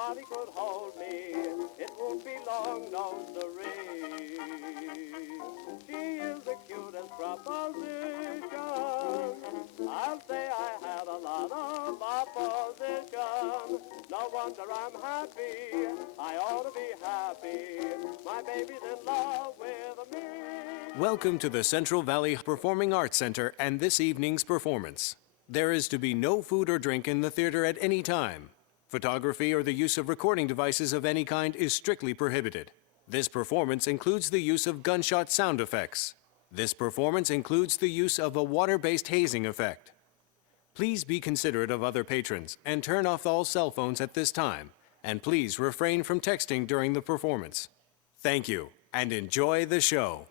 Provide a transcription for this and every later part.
nobody could hold me. It won't be long, no siree. She is the cutest proposition. I'll say I had a lot of opposition. No wonder I'm happy. I ought to be happy. My baby's in love with me. Welcome to the Central Valley Performing Arts Center and this evening's performance. There is to be no food or drink in the theater at any time. Photography or the use of recording devices of any kind is strictly prohibited. This performance includes the use of gunshot sound effects. This performance includes the use of a water-based hazing effect. Please be considerate of other patrons and turn off all cell phones at this time. And please refrain from texting during the performance. Thank you, and enjoy the show.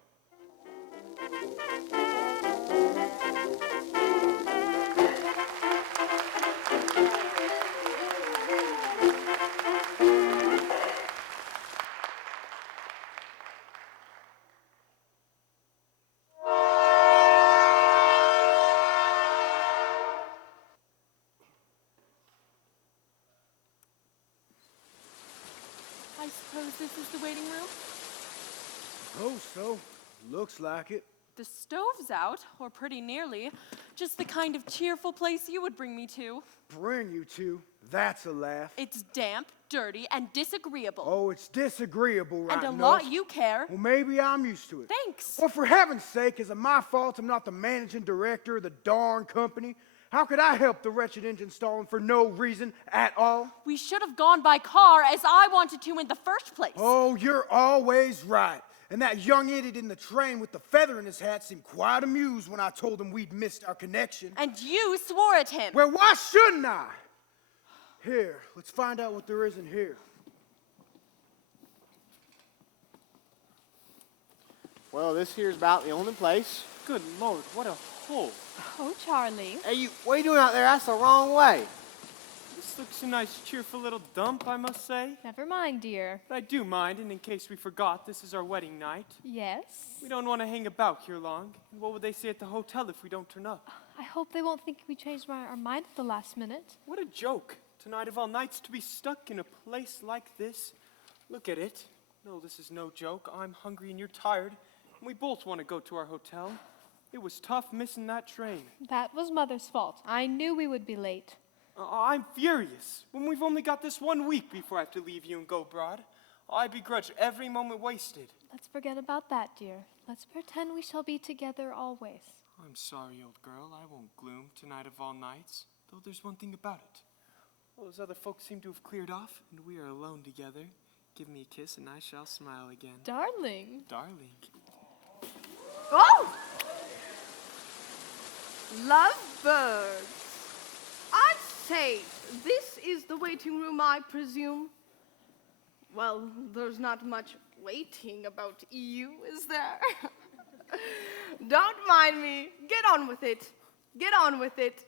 I suppose this is the waiting room? Oh, so. Looks like it. The stove's out, or pretty nearly. Just the kind of cheerful place you would bring me to. Bring you to. That's a laugh. It's damp, dirty, and disagreeable. Oh, it's disagreeable right and a enough. lot you care. Well, maybe I'm used to it. Thanks. Well, for heaven's sake, is it my fault I'm not the managing director of the darn company? How could I help the wretched engine stalling for no reason at all? We should have gone by car, as I wanted to in the first place. Oh, you're always right. And that young idiot in the train with the feather in his hat seemed quite amused when I told him we'd missed our connection. And you swore at him. Well, why shouldn't I? Here, let's find out what there is in here. Well, this here's about the only place. Good Lord, what a hole. Oh, Charlie. Hey, what are you doing out there? That's the wrong way. This looks a nice, cheerful little dump, I must say. Never mind, dear. But I do mind, and in case we forgot, this is our wedding night. Yes? We don't want to hang about here long. And what would they say at the hotel if we don't turn up? I hope they won't think we changed our mind at the last minute. What a joke. Tonight of all nights to be stuck in a place like this. Look at it. No, this is no joke. I'm hungry and you're tired. And we both want to go to our hotel. It was tough missing that train. That was Mother's fault. I knew we would be late. I'm furious. When we've only got this 1 week before I have to leave you and go abroad. I begrudge every moment wasted. Let's forget about that, dear. Let's pretend we shall be together always. I'm sorry, old girl. I won't gloom tonight of all nights. Though there's one thing about it. All those other folks seem to have cleared off, and we are alone together. Give me a kiss, and I shall smile again. Darling. Darling. Oh! Lovebirds! I say, this is the waiting room, I presume? Well, there's not much waiting about you, is there? Don't mind me. Get on with it. Get on with it.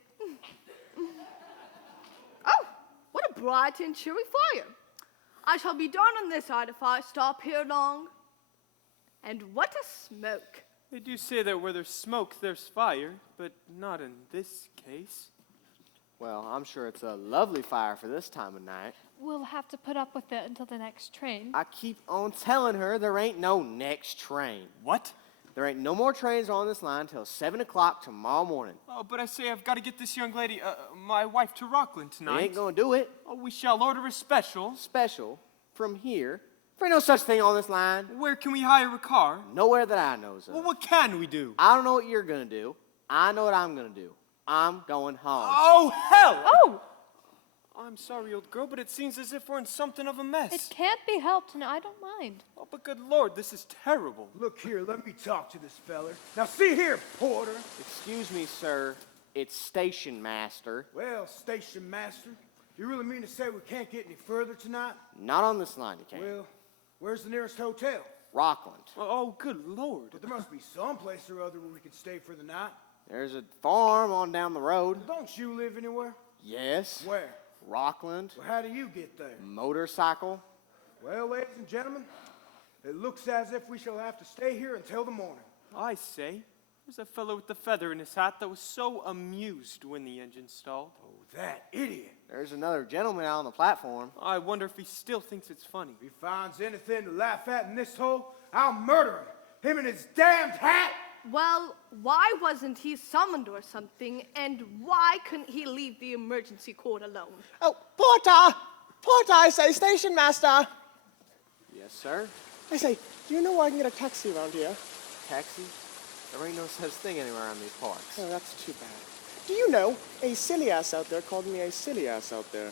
Oh, what a bright and cheery fire. I shall be darned on this side if I stop here long. And what a smoke. They do say that where there's smoke, there's fire, but not in this case. Well, I'm sure it's a lovely fire for this time of night. We'll have to put up with it until the next train. I keep on telling her there ain't no next train. What? There ain't no more trains on this line till 7 o'clock tomorrow morning. Oh, but I say I've got to get this young lady, my wife, to Rockland We tonight. ain't gonna do it. Oh, we shall order a special. Special from here. There ain't no such thing on this line. Where can we hire a car? Nowhere that I knows of. Well, what can we do? I don't know what you're gonna do. I know what I'm gonna do. I'm going home. Oh, hell! Oh! I'm sorry, old girl, but it seems as if we're in something of a mess. It can't be helped, and I don't mind. Oh, but good Lord, this is terrible. Look here, let me talk to this feller. Now see here, Porter. Excuse me, sir. It's station master. Well, station master, you really mean to say we can't get any further tonight? Not on this line, you can't. Well, where's the nearest hotel? Rockland. Oh, good Lord. But there must be some place or other where we can stay for the night. There's a farm on down the road. Don't you live anywhere? Yes. Where? Rockland. Well, how do you get there? Motorcycle. Well, ladies and gentlemen, it looks as if we shall have to stay here until the morning. I say, there's a fellow with the feather in his hat that was so amused when the engine stalled. Oh, That idiot. There's another gentleman out on the platform. I wonder if he still thinks it's funny. If he finds anything to laugh at in this hole, I'll murder him. Him and his damned hat. Well, why wasn't he summoned or something? And why couldn't he leave the emergency court alone? Oh, Porter! Porter, I say, station master. Yes, sir. I say, do you know where I can get a taxi around here? Taxi? There ain't no such thing anywhere around these parts. Oh, that's too bad. Do you know, a silly ass out there called me a silly ass out there.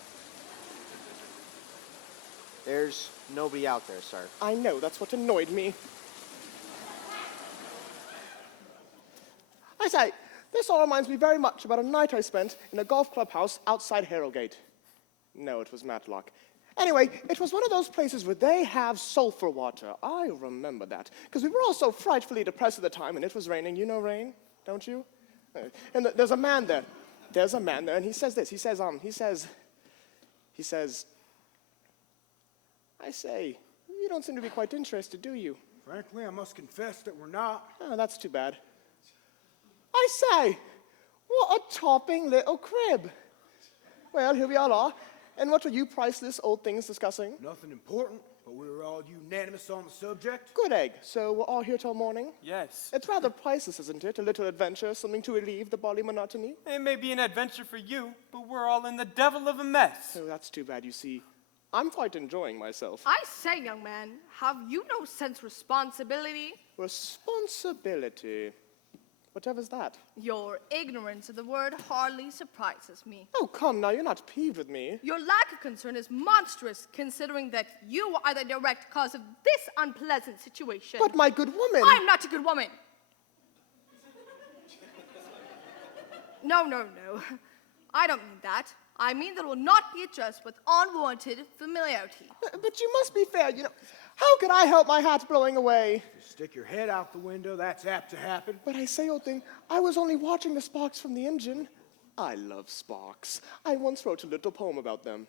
There's nobody out there, sir. I know, that's what annoyed me. I say, this all reminds me very much about a night I spent in a golf clubhouse outside Harrogate. No, it was Matlock. Anyway, it was one of those places where they have sulfur water. I remember that, because we were all so frightfully depressed at the time, and it was raining. You know rain, don't you? And there's a man there. There's a man there, and he says this. He says, I say, you don't seem to be quite interested, do you? Frankly, I must confess that we're not. Oh, that's too bad. I say, what a topping little crib. Well, here we all are. And what were you priceless old things discussing? Nothing important, but we were all unanimous on the subject. Good egg. So we're all here till morning? Yes. It's rather priceless, isn't it? A little adventure, something to relieve the body monotony. It may be an adventure for you, but we're all in the devil of a mess. Oh, that's too bad, you see. I'm quite enjoying myself. I say, young man, have you no sense responsibility? Responsibility. Whatever's that? Your ignorance of the word hardly surprises me. Oh, come now, you're not peeved with me. Your lack of concern is monstrous, considering that you are the direct cause of this unpleasant situation. But my good woman... I'm not a good woman. No. I don't mean that. I mean that it will not be addressed with unwarranted familiarity. But you must be fair, you know. How can I help my hat blowing away? You stick your head out the window, that's apt to happen. But I say, old thing, I was only watching the sparks from the engine. I love sparks. I once wrote a little poem about them.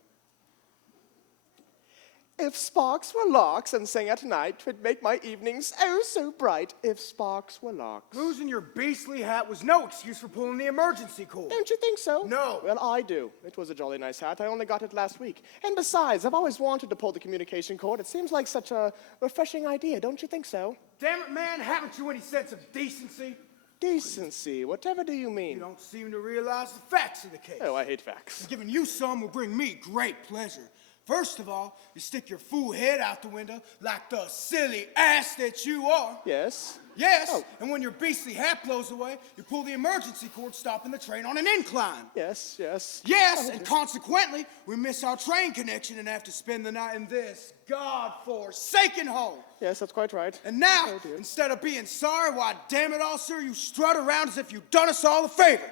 If sparks were larks and sang at night, 'twould make my evenings oh so bright. If sparks were larks. Losing your beastly hat was no excuse for pulling the emergency cord. Don't you think so? No. Well, I do. It was a jolly nice hat. I only got it last week. And besides, I've always wanted to pull the communication cord. It seems like such a refreshing idea. Don't you think so? Damn it, man, haven't you any sense of decency? Decency. Whatever do you mean? You don't seem to realize the facts of the case. Oh, I hate facts. Giving you some will bring me great pleasure. First of all, you stick your fool head out the window like the silly ass that you are. Yes? Yes, Oh. and when your beastly hat blows away, you pull the emergency cord, stopping the train on an incline. Yes. Yes, and consequently, we miss our train connection and have to spend the night in this God-forsaken hole. Yes, that's quite right. And now, Oh, dear. instead of being sorry, why, damn it all, sir, you strut around as if you'd done us all a favor.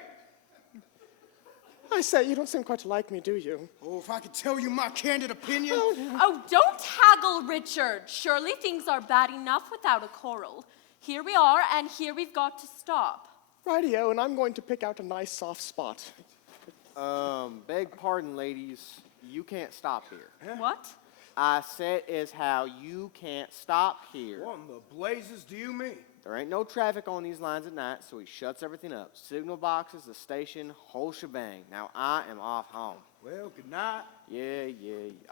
I say, you don't seem quite to like me, do you? Oh, if I could tell you my candid opinion. Oh, don't haggle, Richard. Surely things are bad enough without a quarrel. Here we are, and here we've got to stop. Rightio, and I'm going to pick out a nice soft spot. Beg pardon, ladies. You can't stop here. What? I said is how you can't stop here. What in the blazes do you mean? There ain't no traffic on these lines at night, so he shuts everything up. Signal boxes, the station, whole shebang. Now I am off home. Well, good night. Yeah.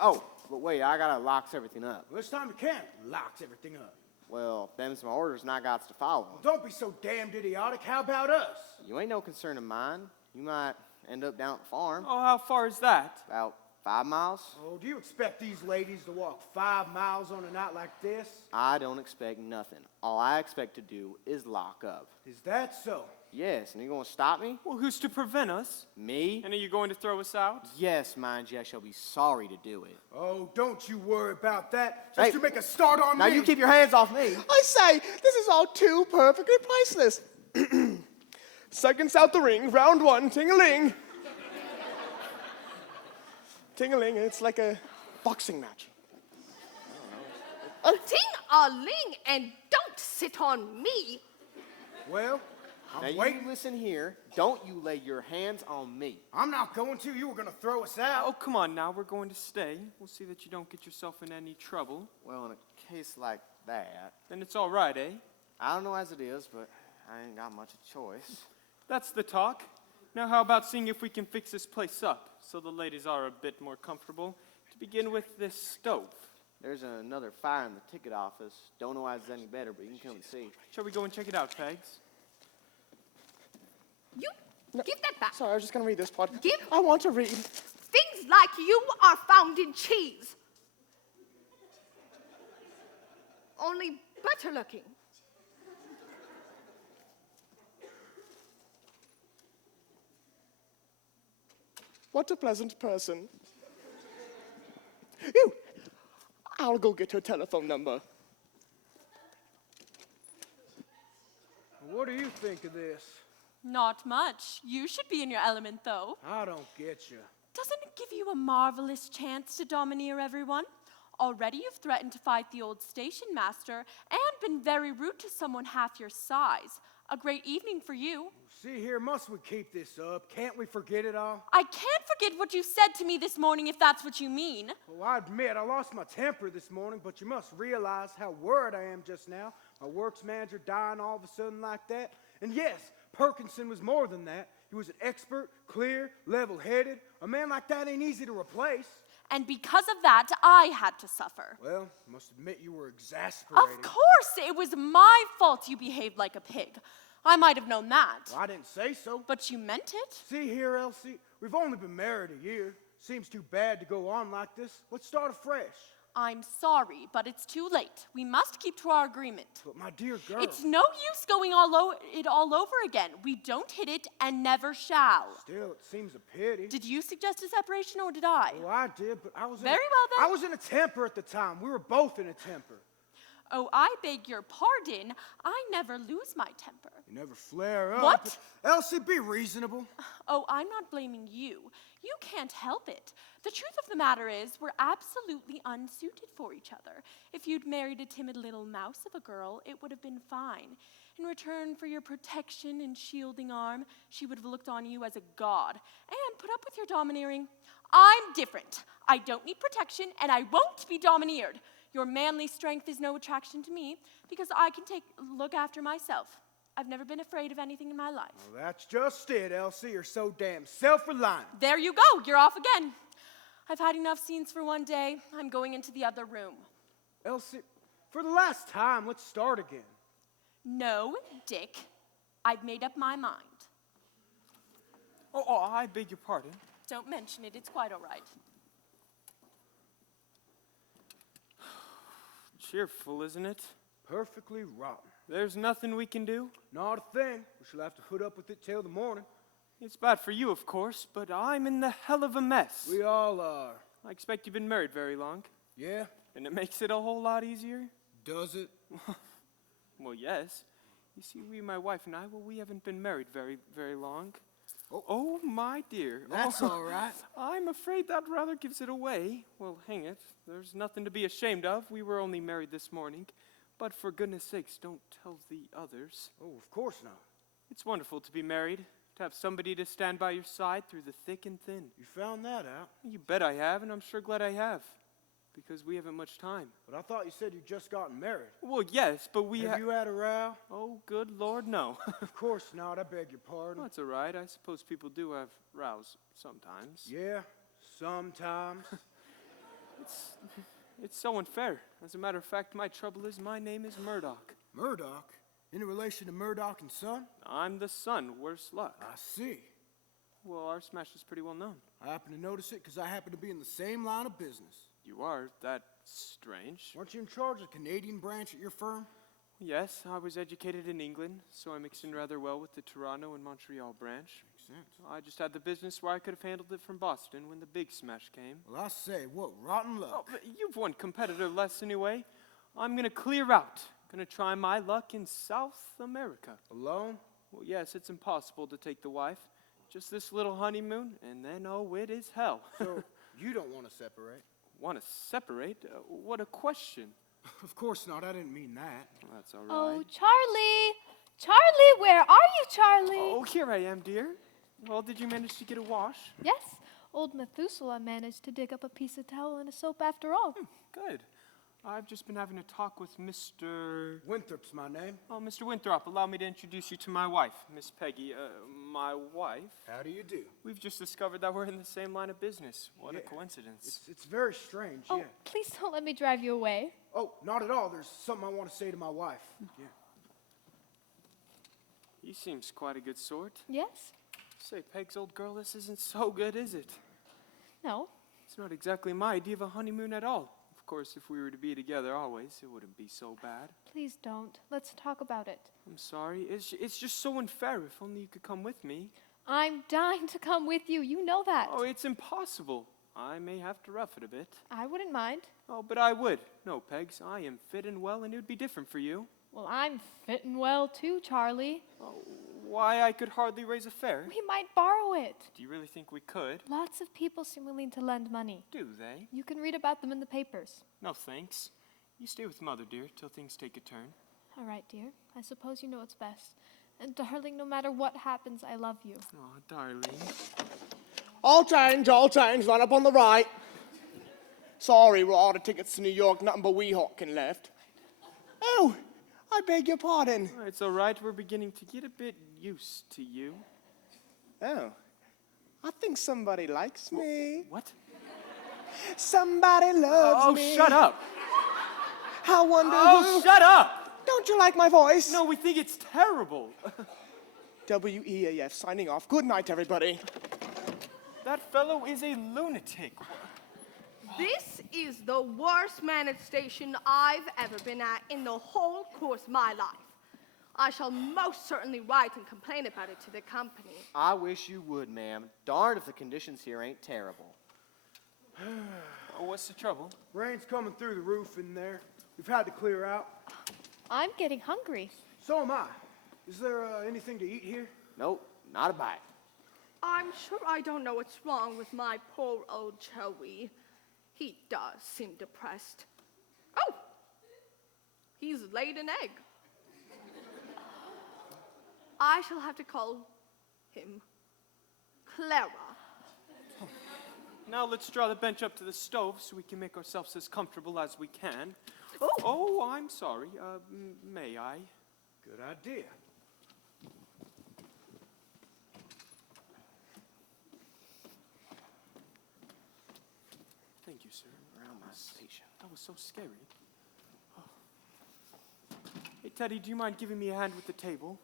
Oh, but wait, I gotta locks everything up. Well, this time you can't. Locks everything up. Well, them's my orders, and I got to follow 'em. Don't be so damned idiotic. How about us? You ain't no concern of mine. You might end up down at the farm. Oh, how far is that? About 5 miles. Oh, do you expect these ladies to walk 5 miles on a night like this? I don't expect nothing. All I expect to do is lock up. Is that so? Yes, and you gonna stop me? Well, who's to prevent us? Me? And are you going to throw us out? Yes, mind you, I shall be sorry to do it. Oh, don't you worry about that. Just Hey, to make a start on Now me. you keep your hands off me. I say, this is all too perfectly priceless. Seconds out the ring, round one, ting-a-ling. Ting-a-ling, it's like a boxing match. Ting-a-ling, and don't sit on me. Well, Now I'm you waiting. listen here. Don't you lay your hands on me. I'm not going to. You were going to throw us Oh, out. come on now. We're going to stay. We'll see that you don't get yourself in any trouble. Well, in a case like that, Then it's all right, eh? I don't know as it is, but I ain't got much of a choice. That's the talk. Now, how about seeing if we can fix this place up so the ladies are a bit more comfortable? To begin with, this stove. There's another fire in the ticket office. Don't know why it's any better, but you can come and see. Shall we go and check it out, Pegs? You give that back. Sorry, I was just going to read this part. Give- I want to read. Things like you are found in cheese. Only better looking. What a pleasant person. You, I'll go get her telephone number. What do you think of this? Not much. You should be in your element, though. I don't get you. Doesn't it give you a marvelous chance to domineer everyone? Already you've threatened to fight the old station master and been very rude to someone half your size. A great evening for you. See here, must we keep this up? Can't we forget it all? I can't forget what you said to me this morning, if that's what you mean. Well, I admit I lost my temper this morning, but you must realize how worried I am just now. My works manager dying all of a sudden like that. And yes, Perkinson was more than that. He was an expert, clear, level-headed. A man like that ain't easy to replace. And because of that, I had to suffer. Well, must admit you were exasperating. Of course, it was my fault you behaved like a pig. I might have known that. Well, I didn't say so. But you meant it. See here, Elsie, we've only been married a year. Seems too bad to go on like this. Let's start afresh. I'm sorry, but it's too late. We must keep to our agreement. But my dear girl. It's no use going it all over again. We don't hit it and never shall. Still, it seems a pity. Did you suggest a separation or did I? Well, I did, but I was Very well, then. I was in a temper at the time. We were both in a temper. Oh, I beg your pardon. I never lose my temper. You never flare up. What? Elsie, be reasonable. Oh, I'm not blaming you. You can't help it. The truth of the matter is, we're absolutely unsuited for each other. If you'd married a timid little mouse of a girl, it would have been fine. In return for your protection and shielding arm, she would have looked on you as a god and put up with your domineering. I'm different. I don't need protection, and I won't be domineered. Your manly strength is no attraction to me because I can look after myself. I've never been afraid of anything in my life. Well, that's just it, Elsie. You're so damn self-reliant. There you go. You're off again. I've had enough scenes for one day. I'm going into the other room. Elsie, for the last time, let's start again. No, Dick. I've made up my mind. Oh, I beg your pardon. Don't mention it. It's quite all right. Cheerful, isn't it? Perfectly rotten. There's nothing we can do. Not a thing. We shall have to put up with it till the morning. It's bad for you, of course, but I'm in the hell of a mess. We all are. I expect you've been married very long. Yeah? And it makes it a whole lot easier? Does it? Well, yes. You see, my wife and I, we haven't been married very, very long. Oh, my dear. That's all right. I'm afraid that rather gives it away. Well, hang it. There's nothing to be ashamed of. We were only married this morning. But for goodness sakes, don't tell the others. Oh, of course not. It's wonderful to be married, to have somebody to stand by your side through the thick and thin. You found that out. You bet I have, and I'm sure glad I have. Because we haven't much time. But I thought you said you'd just gotten married. Well, yes, but we Have you had a row? Oh, good Lord, no. Of course not. I beg your pardon. That's all right. I suppose people do have rows sometimes. Yeah, sometimes. It's so unfair. As a matter of fact, my trouble is my name is Murdoch. Murdoch? In relation to Murdoch and Son? I'm the son, worse luck. I see. Well, our smash is pretty well known. I happen to notice it because I happen to be in the same line of business. You are? That's strange. Weren't you in charge of the Canadian branch at your firm? Yes, I was educated in England, so I mixed in rather well with the Toronto and Montreal branch. Makes sense. I just had the business where I could have handled it from Boston when the big smash came. Well, I say, what rotten luck. Oh, but you've one competitor less anyway. I'm gonna clear out. Gonna try my luck in South America. Alone? Well, yes, it's impossible to take the wife. Just this little honeymoon, and then, oh, it is hell. So, you don't want to separate? Want to separate? What a question. Of course not. I didn't mean that. Well, that's all right. Oh, Charlie! Charlie, where are you, Charlie? Oh, here I am, dear. Well, did you manage to get a wash? Yes, old Methuselah managed to dig up a piece of towel and a soap after all. Good. I've just been having a talk with Mr. Winthrop's my name. Oh, Mr. Winthrop, allow me to introduce you to my wife, Miss Peggy. My wife? How do you do? We've just discovered that we're in the same line of business. What a Yeah. coincidence. It's very strange, Oh, yeah. please don't let me drive you away. Oh, not at all. There's something I want to say to my wife. Yeah. He seems quite a good sort. Yes? Say, Peg's old girl, this isn't so good, is it? No. It's not exactly my idea of a honeymoon at all. Of course, if we were to be together always, it wouldn't be so bad. Please don't. Let's talk about it. I'm sorry. It's just so unfair. If only you could come with me. I'm dying to come with you. You know that. Oh, it's impossible. I may have to rough it a bit. I wouldn't mind. Oh, but I would. No, Pegs, I am fit and well, and it would be different for you. Well, I'm fitting well too, Charlie. Oh, why, I could hardly raise a fare. We might borrow it. Do you really think we could? Lots of people seem willing to lend money. Do they? You can read about them in the papers. No, thanks. You stay with Mother, dear, till things take a turn. All right, dear. I suppose you know what's best. And darling, no matter what happens, I love you. Oh, darling. All change, line up on the right. Sorry, we're out of tickets to New York, nothing but Weehawken left. Oh, I beg your pardon. Oh, it's all right. We're beginning to get a bit used to you. Oh, I think somebody likes me. What? Somebody loves me. Oh, shut up. I wonder Oh, who. shut up. Don't you like my voice? No, we think it's terrible. WEAF signing off. Good night, everybody. That fellow is a lunatic. This is the worst managed station I've ever been at in the whole course of my life. I shall most certainly write and complain about it to the company. I wish you would, ma'am. Darned if the conditions here ain't terrible. Oh, what's the trouble? Rain's coming through the roof in there. We've had to clear out. I'm getting hungry. So am I. Is there anything to eat here? Nope, not a bite. I'm sure I don't know what's wrong with my poor old Joey. He does seem depressed. Oh! He's laid an egg. I shall have to call him Clara. Now let's draw the bench up to the stove so we can make ourselves as comfortable as we can. Oh! Oh, I'm sorry. May I? Good idea. Thank you, sir. Around my station. That was so scary. Oh. Hey, Teddy, do you mind giving me a hand with the table?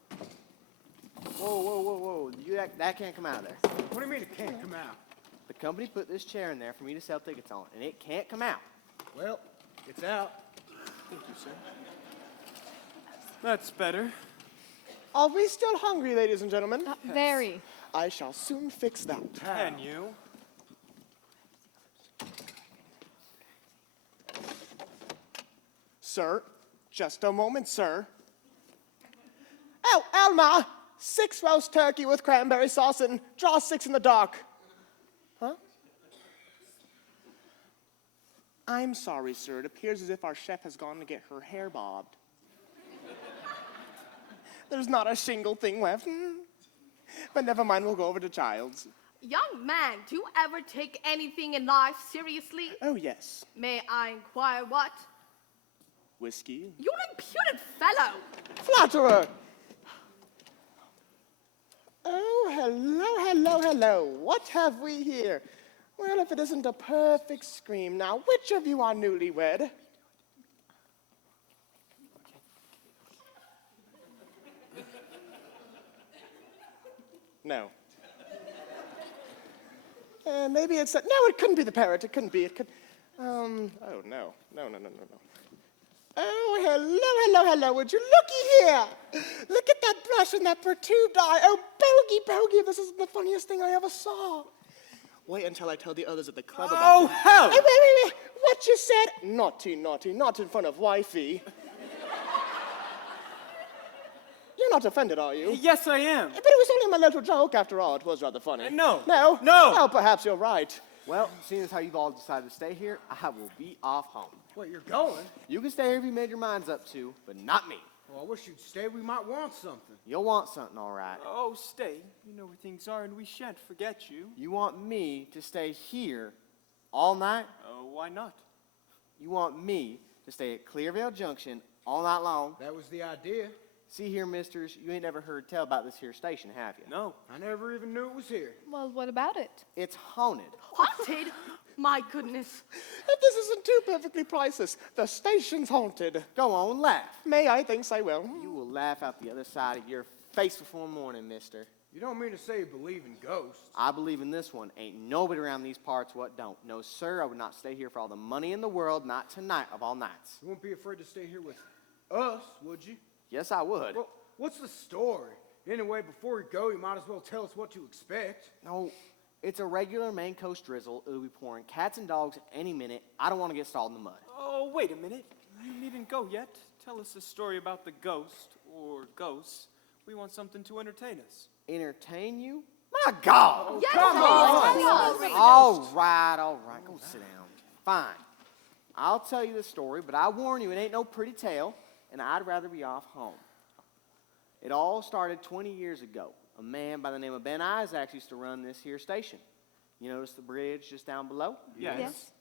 Whoa. That can't come out of there. What do you mean it can't come out? The company put this chair in there for me to sell tickets on, and it can't come out. Well, it's out. Thank you, sir. That's better. Are we still hungry, ladies and gentlemen? Very. I shall soon fix that. Can you? Sir, just a moment, sir. Oh, Alma! 6 roast turkey with cranberry sauce and draw 6 in the dark. Huh? I'm sorry, sir. It appears as if our chef has gone to get her hair bobbed. There's not a single thing left. But never mind, we'll go over to Child's. Young man, do you ever take anything in life seriously? Oh, yes. May I inquire what? Whiskey. You're an impudent fellow. Flatterer! Oh, hello. What have we here? Well, if it isn't a perfect scream. Now, which of you are newlywed? No. Maybe it's... No, it couldn't be the parrot. It couldn't be. It could... Oh, no. No. Oh, hello. Would you looky here? Look at that brush and that perturbed eye. Oh, bogey, this is the funniest thing I ever saw. Wait until I tell the others at the club about Oh, it. hell! Hey, wait. What you said? Naughty, not in front of wifey. You're not offended, are you? Yes, I am. But it was only my little joke, after all. It was rather funny. No. No? No. Well, perhaps you're right. Well, seeing as how you've all decided to stay here, I will be off home. Wait, you're going? You can stay here if you made your minds up to, but not me. Well, I wish you'd stay. We might want something. You'll want something, all right. Oh, stay. You know where things are, and we shan't forget you. You want me to stay here all night? Oh, why not? You want me to stay at Clearvale Junction all night long. That was the idea. See here, misters, you ain't never heard tell about this here station, have you? No. I never even knew it was here. Well, what about it? It's haunted. Haunted? My goodness. If this isn't too perfectly priceless, the station's haunted. Go on, laugh. May I? Thinks I will. You will laugh out the other side of your face before morning, mister. You don't mean to say you believe in ghosts? I believe in this one. Ain't nobody around these parts what don't. No, sir, I would not stay here for all the money in the world, not tonight of all nights. You won't be afraid to stay here with us, would you? Yes, I would. Well, what's the story? Anyway, before you go, you might as well tell us what to expect. No, it's a regular Maine Coast drizzle. It'll be pouring cats and dogs any minute. I don't want to get stalled in the mud. Oh, wait a minute. You needn't go yet. Tell us a story about the ghost, or ghosts. We want something to entertain us. Entertain you? My God! Yes, come please. All right. Go sit down. Fine. I'll tell you the story, but I warn you, it ain't no pretty tale, and I'd rather be off home. It all started 20 years ago. A man by the name of Ben Isaacs used to run this here station. You notice the bridge just down below? Yes.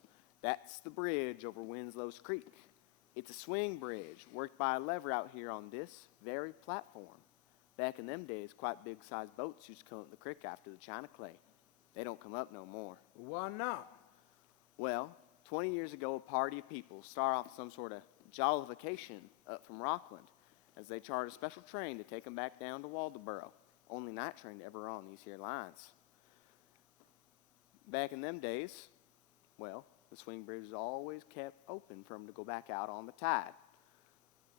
That's the bridge over Winslow's Creek. It's a swing bridge worked by a lever out here on this very platform. Back in them days, quite big-sized boats used to come up the creek after the China Clay. They don't come up no more. Why not? Well, 20 years ago, a party of people started off some sort of jollification up from Rockland as they chartered a special train to take them back down to Waldoboro. Only night train to ever run these here lines. Back in them days, well, the swing bridge was always kept open for them to go back out on the tide.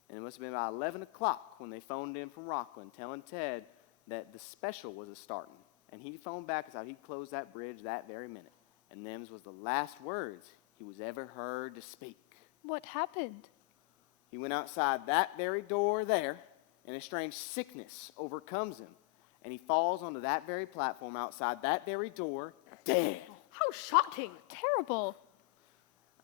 And it must have been about 11 o'clock when they phoned in from Rockland telling Ted that the special was a-starting. And he phoned back and said he'd close that bridge that very minute. And them's was the last words he was ever heard to speak. What happened? He went outside that very door there, and a strange sickness overcomes him. And he falls onto that very platform outside that very door, dead. How shocking. Terrible.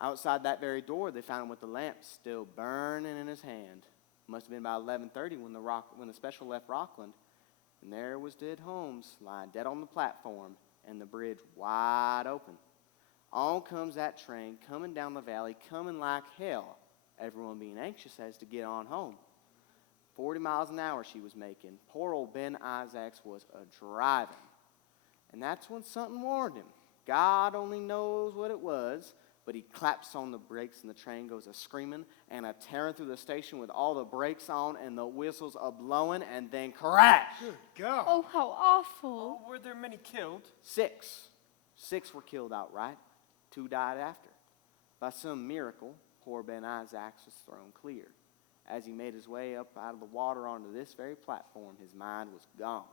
Outside that very door, they found him with the lamp still burning in his hand. Must have been about 11:30 when the special left Rockland. And there was Dead Holmes lying dead on the platform and the bridge wide open. On comes that train coming down the valley, coming like hell. Everyone being anxious as to get on home. 40 miles an hour she was making. Poor old Ben Isaacs was a-driving. And that's when something warned him. God only knows what it was, but he claps on the brakes and the train goes a-screaming and a-tearing through the station with all the brakes on and the whistles a-blowing, and then crash! Good God. Oh, how awful. Oh, were there many killed? 6. 6 were killed outright. 2 died after. By some miracle, poor Ben Isaacs was thrown clear. As he made his way up out of the water onto this very platform, his mind was gone.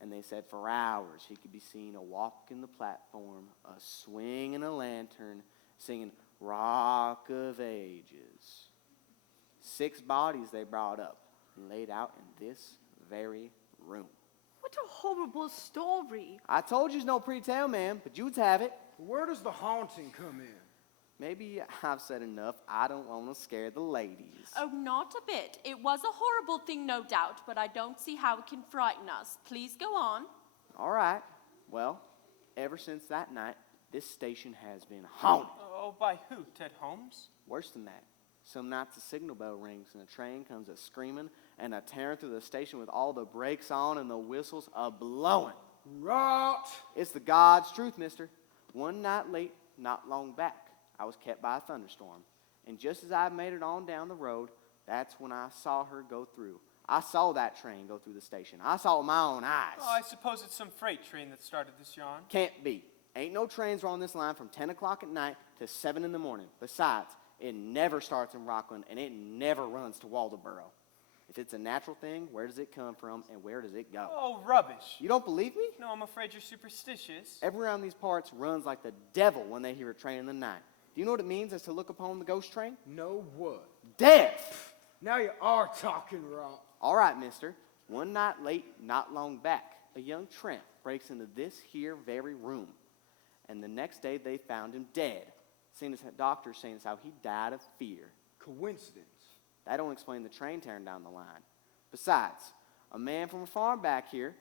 And they said for hours he could be seen a-walking the platform, a-swinging a lantern, singing Rock of Ages. 6 bodies they brought up and laid out in this very room. What a horrible story. I told you it's no pretty tale, ma'am, but you'd have it. Where does the haunting come in? Maybe I've said enough. I don't want to scare the ladies. Oh, not a bit. It was a horrible thing, no doubt, but I don't see how it can frighten us. Please go on. All right. Well, ever since that night, this station has been haunted. Oh, by who? Ted Holmes? Worse than that. Some nights a signal bell rings and a train comes a-screaming and a-tearing through the station with all the brakes on and the whistles a-blowing. Rot! It's the God's truth, mister. One night late, not long back, I was kept by a thunderstorm. And just as I made it on down the road, that's when I saw her go through. I saw that train go through the station. I saw it with my own eyes. Oh, I suppose it's some freight train that started this yarn. Can't be. Ain't no trains on this line from 10 o'clock at night to 7 in the morning. Besides, it never starts in Rockland, and it never runs to Waldoboro. If it's a natural thing, where does it come from, and where does it go? Oh, rubbish. You don't believe me? No, I'm afraid you're superstitious. Everyone around these parts runs like the devil when they hear a train in the night. Do you know what it means as to look upon the ghost train? No what? Death! Now you are talking wrong. All right, mister. One night late, not long back, a young tramp breaks into this here very room. And the next day, they found him dead. Seen as doctors saying as how he died of fear. Coincidence. That don't explain the train tearing down the line. Besides, a man from a farm back here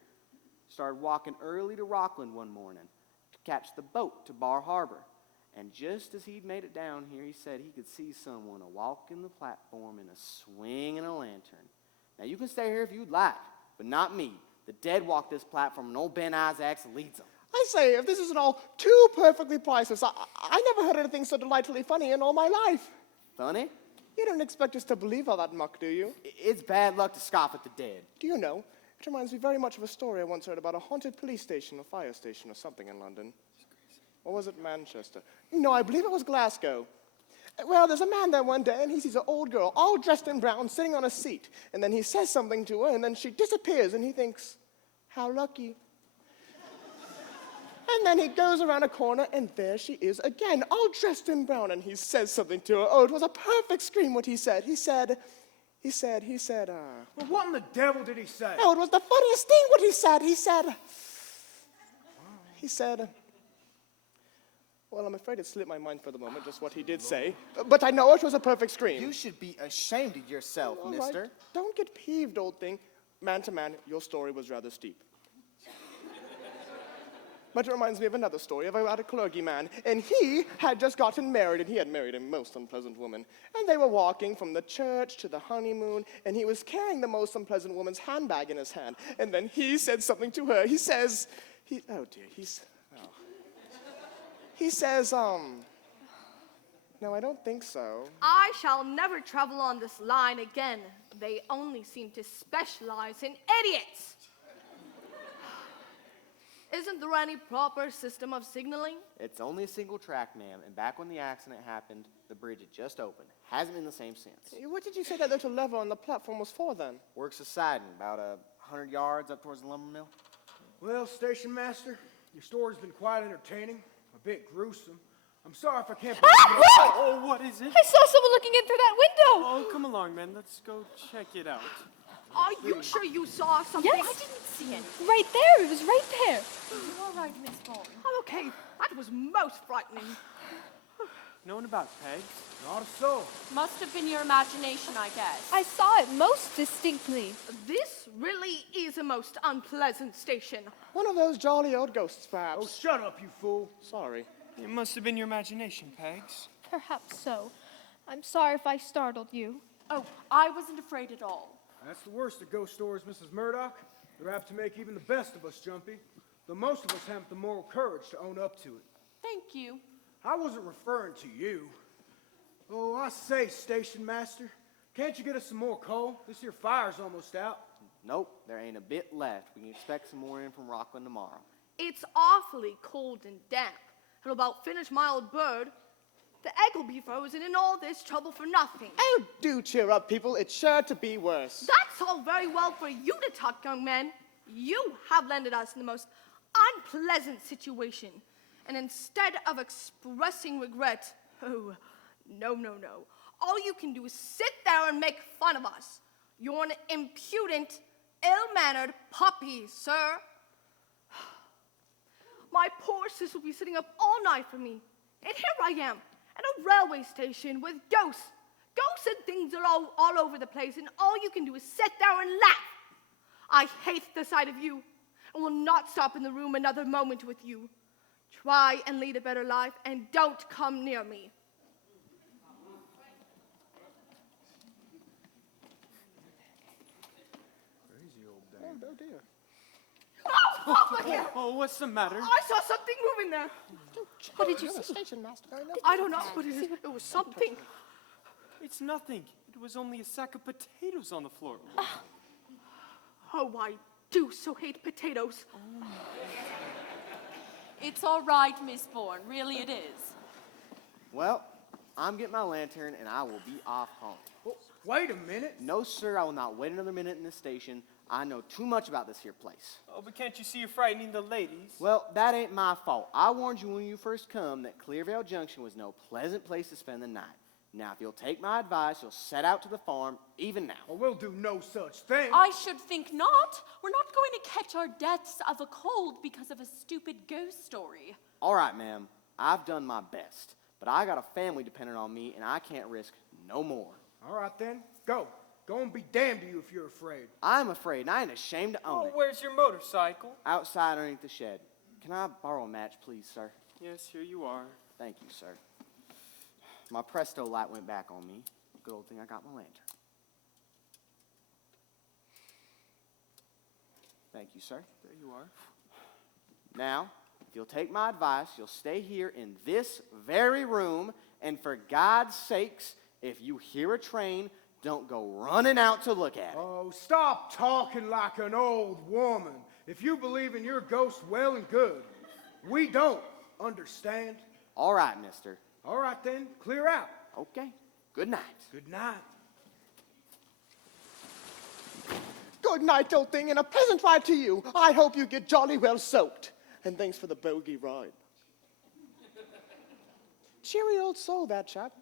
started walking early to Rockland one morning to catch the boat to Bar Harbor. And just as he'd made it down here, he said he could see someone walking the platform in a swing and a lantern. Now, you can stay here if you'd like, but not me. The dead walk this platform, and old Ben Isaacs leads them. I say, if this isn't all too perfectly priceless, I never heard anything so delightfully funny in all my life. Funny? You don't expect us to believe all that muck, do you? It's bad luck to scoff at the dead. Do you know, it reminds me very much of a story I once heard about a haunted police station or fire station or something in London. Or was it Manchester? No, I believe it was Glasgow. Well, there's a man there one day, and he sees an old girl, all dressed in brown, sitting on a seat. And then he says something to her, and then she disappears, and he thinks, how lucky. And then he goes around a corner, and there she is again, all dressed in brown, and he says something to her. Oh, it was a perfect scream what he said. He said, Well, what in the devil did he say? oh, it was the funniest thing what he said. He said, well, I'm afraid it slipped my mind for the moment, just what he did say. But I know it was a perfect scream. You should be ashamed of yourself, All right, mister. don't get peeved, old thing. Man to man, your story was rather steep. But it reminds me of another story about a clergyman, and he had just gotten married, and he had married a most unpleasant woman. And they were walking from the church to the honeymoon, and he was carrying the most unpleasant woman's handbag in his hand. And then he said something to her. He says, no, I don't think so. I shall never travel on this line again. They only seem to specialize in idiots. Isn't there any proper system of signaling? It's only a single track, ma'am, and back when the accident happened, the bridge had just opened. Hasn't been the same since. What did you say that little lever on the platform was for, then? Works a siding, about 100 yards up towards the lumber mill. Well, station master, your story's been quite entertaining, a bit gruesome. I'm sorry if I can't believe it. Oh, what is it? I saw someone looking in through that window. Oh, come along, man. Let's go check it out. Are you sure you saw something? Yes. I didn't see it. Right there. It was right there. You all right, Miss Bourne? Oh, okay, that was most frightening. No one about Peg. Not a soul. Must have been your imagination, I guess. I saw it most distinctly. This really is a most unpleasant station. One of those jolly old ghosts, Oh, perhaps. shut up, you fool. Sorry. It must have been your imagination, Pegs. Perhaps so. I'm sorry if I startled you. Oh, I wasn't afraid at all. That's the worst of ghost stories, Mrs. Murdoch. They're apt to make even the best of us jumpy, though most of us haven't the moral courage to own up to it. Thank you. I wasn't referring to you. Oh, I say, station master, can't you get us some more coal? This here fire's almost out. Nope, there ain't a bit left. We can expect some more in from Rockland tomorrow. It's awfully cold and damp. It'll about finish my old bird. The egg will be frozen and all this trouble for nothing. Oh, do cheer up, people. It's sure to be worse. That's all very well for you to talk, young man. You have landed us in the most unpleasant situation. And instead of expressing regret, oh, no. All you can do is sit there and make fun of us. You're an impudent, ill-mannered puppy, sir. My poor sis will be sitting up all night for me. And here I am, at a railway station with ghosts. Ghosts and things are all over the place, and all you can do is sit there and laugh. I hate the sight of you, and will not stop in the room another moment with you. Try and lead a better life, and don't come near me. Oh, dear. Oh, what's the matter? I saw something moving there. What did you see? Station master. I don't know, but it was something. It's nothing. It was only a sack of potatoes on the floor. Oh, I do so hate potatoes. It's all right, Miss Bourne. Really, it is. Well, I'm getting my lantern, and I will be off home. Oh, wait a minute. No, sir, I will not wait another minute in this station. I know too much about this here place. Oh, but can't you see you're frightening the ladies? Well, that ain't my fault. I warned you when you first come that Clearvale Junction was no pleasant place to spend the night. Now, if you'll take my advice, you'll set out to the farm, even now. Oh, we'll do no such thing. I should think not. We're not going to catch our deaths of a cold because of a stupid ghost story. All right, ma'am. I've done my best. But I got a family dependent on me, and I can't risk no more. All right, then. Go. Go and be damned to you if you're afraid. I'm afraid, and I ain't ashamed to own Oh, it. where's your motorcycle? Outside underneath the shed. Can I borrow a match, please, sir? Yes, here you are. Thank you, sir. My Presto light went back on me. Good old thing I got my lantern. Thank you, sir. There you are. Now, if you'll take my advice, you'll stay here in this very room, and for God's sakes, if you hear a train, don't go running out to look at it. Oh, stop talking like an old woman. If you believe in your ghost, well and good. We don't. Understand? All right, mister. All right then, clear out. Okay. Good night. Good night. Good night, old thing, and a pleasant ride to you. I hope you get jolly well soaked. And thanks for the bogey ride. Cheery old soul, that chap.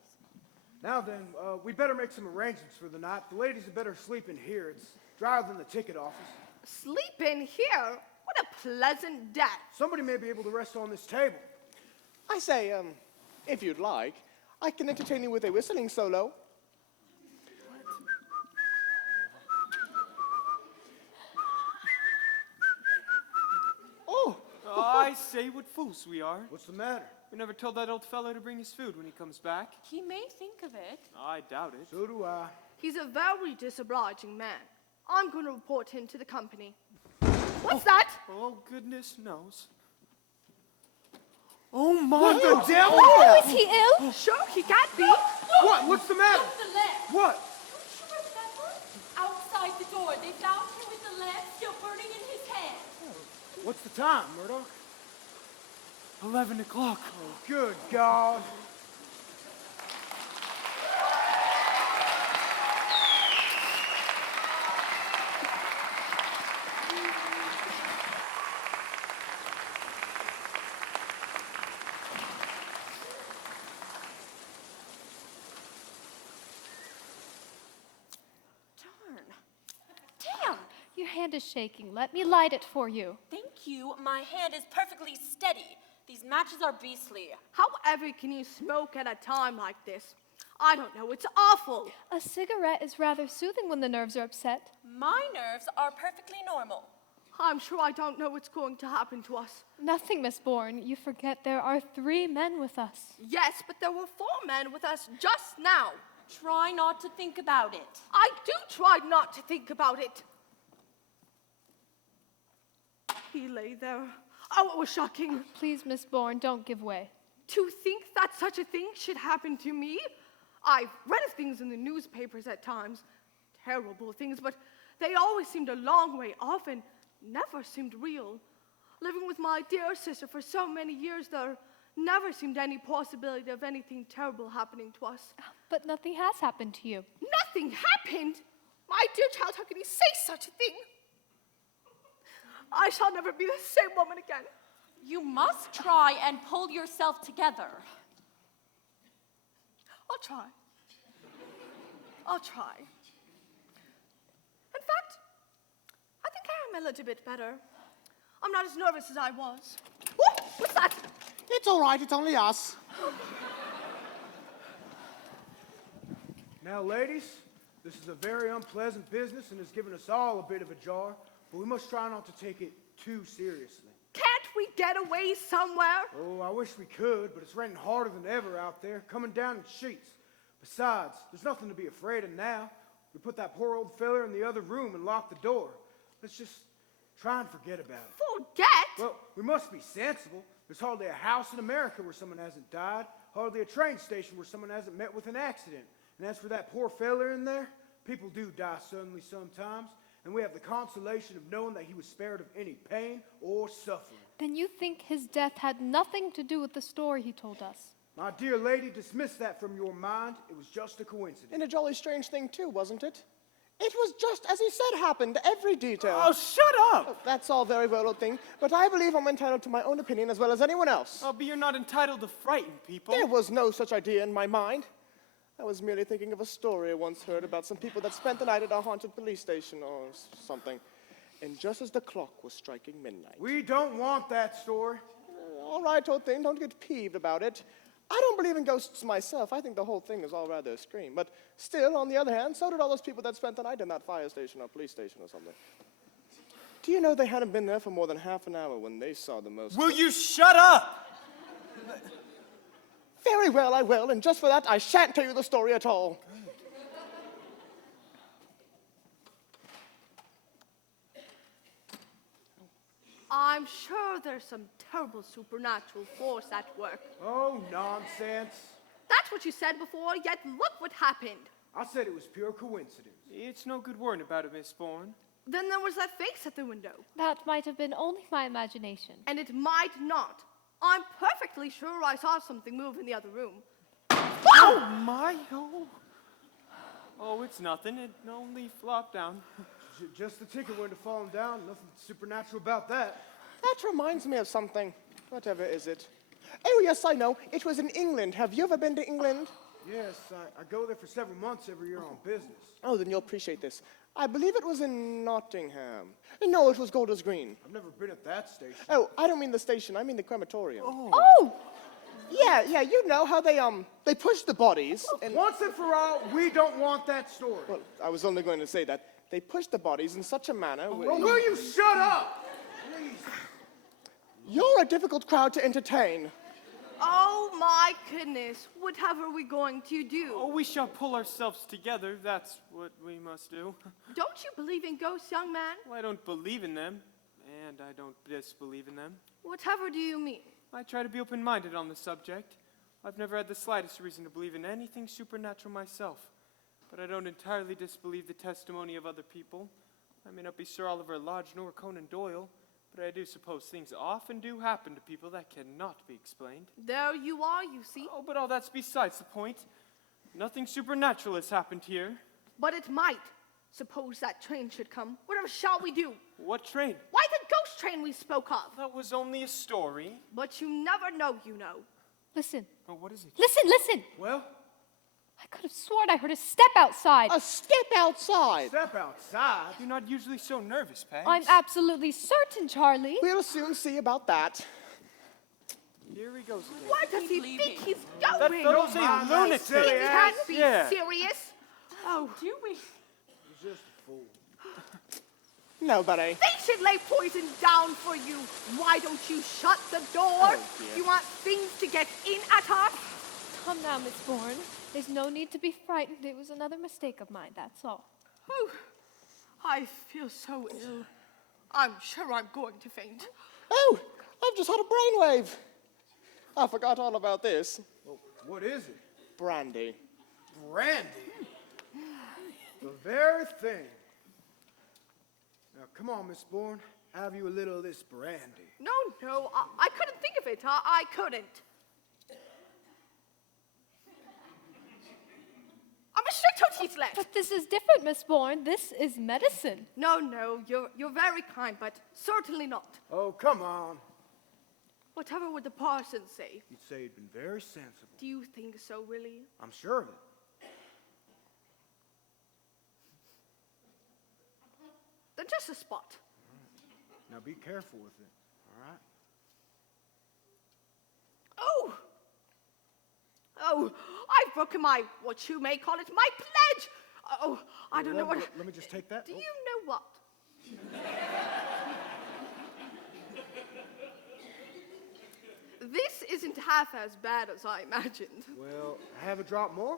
Now then, we'd better make some arrangements for the night. The ladies had better sleep in here. It's drier than the ticket office. Sleep in here? What a pleasant death. Somebody may be able to rest on this table. I say, if you'd like, I can entertain you with a whistling solo. Oh, I say, what fools we are. What's the matter? We never told that old fellow to bring his food when he comes back. He may think of it. I doubt it. So do I. He's a very disobliging man. I'm going to report him to the company. What's that? Oh, goodness knows. Oh, my What the devil? Oh, is he ill? Sure, he can't be. What? What's the matter? The lamp. What? Don't you remember? Outside the door, they found him with the lamp still burning in his hand. What's the time, Murdoch? 11 o'clock. Good God. Darn. Damn. Your hand is shaking. Let me light it for you. Thank you. My hand is perfectly steady. These matches are beastly. However can you smoke at a time like this? I don't know, it's awful. A cigarette is rather soothing when the nerves are upset. My nerves are perfectly normal. I'm sure I don't know what's going to happen to us. Nothing, Miss Bourne. You forget there are 3 men with us. Yes, but there were 4 men with us just now. Try not to think about it. I do try not to think about it. He lay there. Oh, it was shocking. Please, Miss Bourne, don't give way. To think that such a thing should happen to me? I've read of things in the newspapers at times, terrible things, but they always seemed a long way off and never seemed real. Living with my dear sister for so many years, there never seemed any possibility of anything terrible happening to us. But nothing has happened to you. Nothing happened? My dear child, how can you say such a thing? I shall never be the same woman again. You must try and pull yourself together. I'll try. I'll try. In fact, I think I am a little bit better. I'm not as nervous as I was. What's that? it's all right. It's only us. Now, ladies, this is a very unpleasant business and has given us all a bit of a jar, but we must try not to take it too seriously. Can't we get away somewhere? Oh, I wish we could, but it's raining harder than ever out there, coming down in sheets. Besides, there's nothing to be afraid of now. We put that poor old feller in the other room and locked the door. Let's just try and forget about it. Forget? Well, we must be sensible. There's hardly a house in America where someone hasn't died, hardly a train station where someone hasn't met with an accident. And as for that poor feller in there, people do die suddenly sometimes, and we have the consolation of knowing that he was spared of any pain or suffering. Then you think his death had nothing to do with the story he told us? My dear lady, dismiss that from your mind. It was just a coincidence. And a jolly strange thing, too, wasn't it? It was just as he said happened, every detail. Oh, shut up! Oh, that's all very well, old thing, but I believe I'm entitled to my own opinion as well as anyone else. Oh, but you're not entitled to frighten people. There was no such idea in my mind. I was merely thinking of a story I once heard about some people that spent the night at a haunted police station or something. And just as the clock was striking midnight. We don't want that story. All right, old thing, don't get peeved about it. I don't believe in ghosts myself. I think the whole thing is all rather a scream. But still, on the other hand, so did all those people that spent the night in that fire station or police station or something. Do you know they hadn't been there for more than half an hour when they saw the most... Will you shut up? Very well, I will, and just for that, I shan't tell you the story at all. I'm sure there's some terrible supernatural force at work. Oh, nonsense. That's what you said before, yet look what happened. I said it was pure coincidence. It's no good worrying about it, Miss Bourne. Then there was that face at the window. That might have been only my imagination. And it might not. I'm perfectly sure I saw something move in the other room. Oh, my. Oh, it's nothing. It only flopped down. Just the ticket window falling down. Nothing supernatural about that. That reminds me of something. Whatever is it? Oh, yes, I know. It was in England. Have you ever been to England? Yes, I go there for several months every year on business. Oh, then you'll appreciate this. I believe it was in Nottingham. No, it was Golders Green. I've never been at that station. Oh, I don't mean the station. I mean the crematorium. Oh! Yeah, you know how they push the bodies. And, Once and for all, we don't want that story. well, I was only going to say that. They push the bodies in such a manner. Well, will you shut up? Please. You're a difficult crowd to entertain. Oh my goodness, whatever are we going to do? Oh, we shall pull ourselves together. That's what we must do. Don't you believe in ghosts, young man? Well, I don't believe in them, and I don't disbelieve in them. Whatever do you mean? I try to be open-minded on the subject. I've never had the slightest reason to believe in anything supernatural myself, but I don't entirely disbelieve the testimony of other people. I may not be Sir Oliver Lodge nor Conan Doyle, but I do suppose things often do happen to people that cannot be explained. There you are, you see. Oh, but all that's besides the point. Nothing supernatural has happened here. But it might. Suppose that train should come. Whatever shall we do? What train? Why, the ghost train we spoke of. That was only a story. But you never know, you know. Listen. Oh, what is it? Listen! Well, I could have sworn I heard a step outside. A step outside. step outside. You're not usually so nervous, Pegs. I'm absolutely certain, Charlie. We'll soon see about that. Here he goes again. Where does he leaving. think he's That going? fellow's mind a that lunatic. silly He can't be Yeah. serious. Oh, Do we? He's just a fool. Nobody. they should lay poison down for you. Why don't you shut the door? You want things to get in at us? Come now, Miss Bourne. There's no need to be frightened. It was another mistake of mine, that's all. Oh, I feel so ill. I'm sure I'm going to faint. Oh, I've just had a brainwave. I forgot all about this. Well, what is it? Brandy. Brandy. The very thing. Now, come on, Miss Bourne. Have you a little of this brandy? No, I couldn't think of it. I couldn't. I'm sure Tootie's left. But this is different, Miss Bourne. This is medicine. No, you're very kind, but certainly not. Oh, come on. Whatever would the parson say? You'd say he'd been very sensible. Do you think so, really? I'm sure of it. Then just a spot. Now be careful with it, all right? Oh, I've broken my, what you may call it, my pledge. Oh, I don't know what. Let me just take that. Do Oh. you know what? This isn't half as bad as I imagined. Well, have a drop more?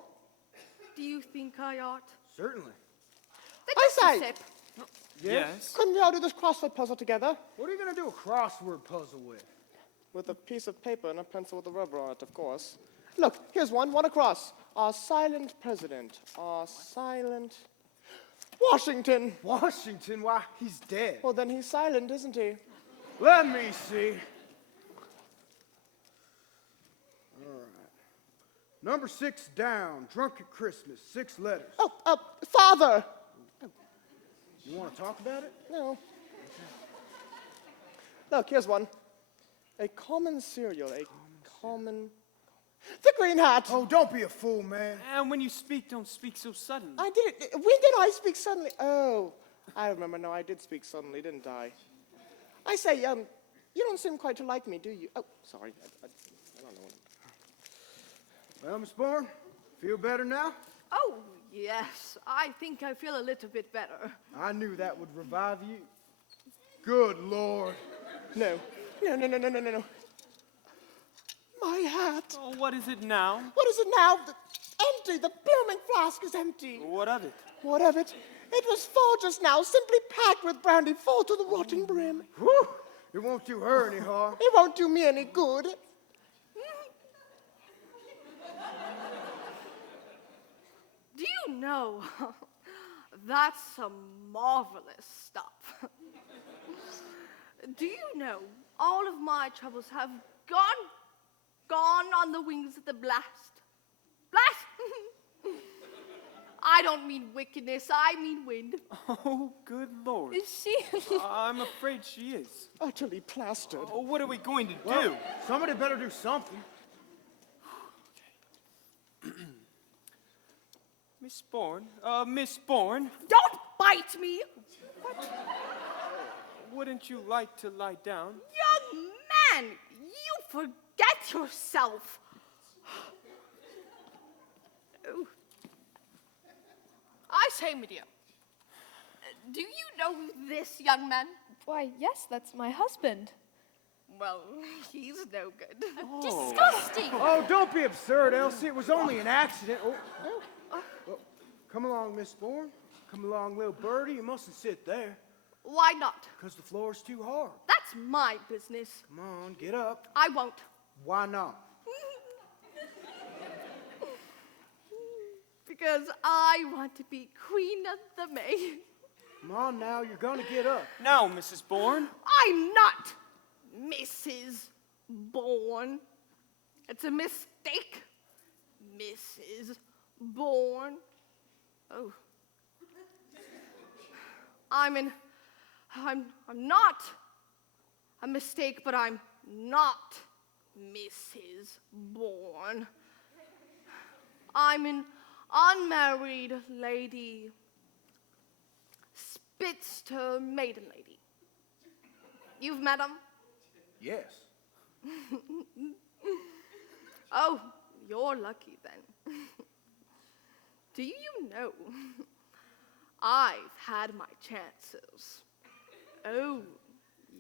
Do you think I ought? Certainly. Then I just a say- sip. Yes? Couldn't we all do this crossword puzzle together? What are you going to do a crossword puzzle with? With a piece of paper and a pencil with a rubber on it, of course. Look, here's one across. Our silent president. Our silent... Washington! Washington? Why, he's dead. Well, then he's silent, isn't he? Let me see. All right. Number 6 down. Drunk at Christmas. 6 letters. Oh, Father! You want to talk about it? No. Look, here's one. A common cereal. A common... The Green Hat! Oh, don't be a fool, man. And when you speak, don't speak so suddenly. I did it. When did I speak suddenly? Oh, I remember now. I did speak suddenly, didn't I? I say, you don't seem quite to like me, do you? Oh, sorry. I don't know. Well, Miss Bourne, feel better now? Oh, yes. I think I feel a little bit better. I knew that would revive you. Good Lord. No. My hat. Oh, what is it now? What is it now? Empty. The blooming flask is empty. What of it? What of it? It was full just now, simply packed with brandy, full to the rotting brim. Whew! It won't do her any harm. It won't do me any good. Do you know? That's some marvelous stuff. Do you know all of my troubles have gone on the wings of the blast? Blast! I don't mean wickedness, I mean wind. Oh, good Lord. Is she? I'm afraid she is. Utterly plastered. Oh, what are we going to Well, do? somebody better do something. Miss Bourne? Miss Bourne, Don't bite me! wouldn't you like to lie down? Young man, you forget yourself. Oh. I say, Medea, do you know this young man? Why, yes, that's my husband. Well, he's no good. Disgusting! Oh, don't be absurd, Elsie. It was only an accident. Well, come along, Miss Bourne. Come along, little birdie. You mustn't sit there, Why not? because the floor's too hard. That's my business. Come on, get up. I won't. Why not? Because I want to be Queen of the May. Come on now, you're gonna get up. Now, Mrs. Bourne. I'm not Mrs. Bourne. It's a mistake. Mrs. Bourne. Oh. I'm not a mistake, but I'm not Mrs. Bourne. I'm an unmarried lady. Spitster maiden lady. You've met him? Yes. Oh, you're lucky then. Do you know? I've had my chances. Oh,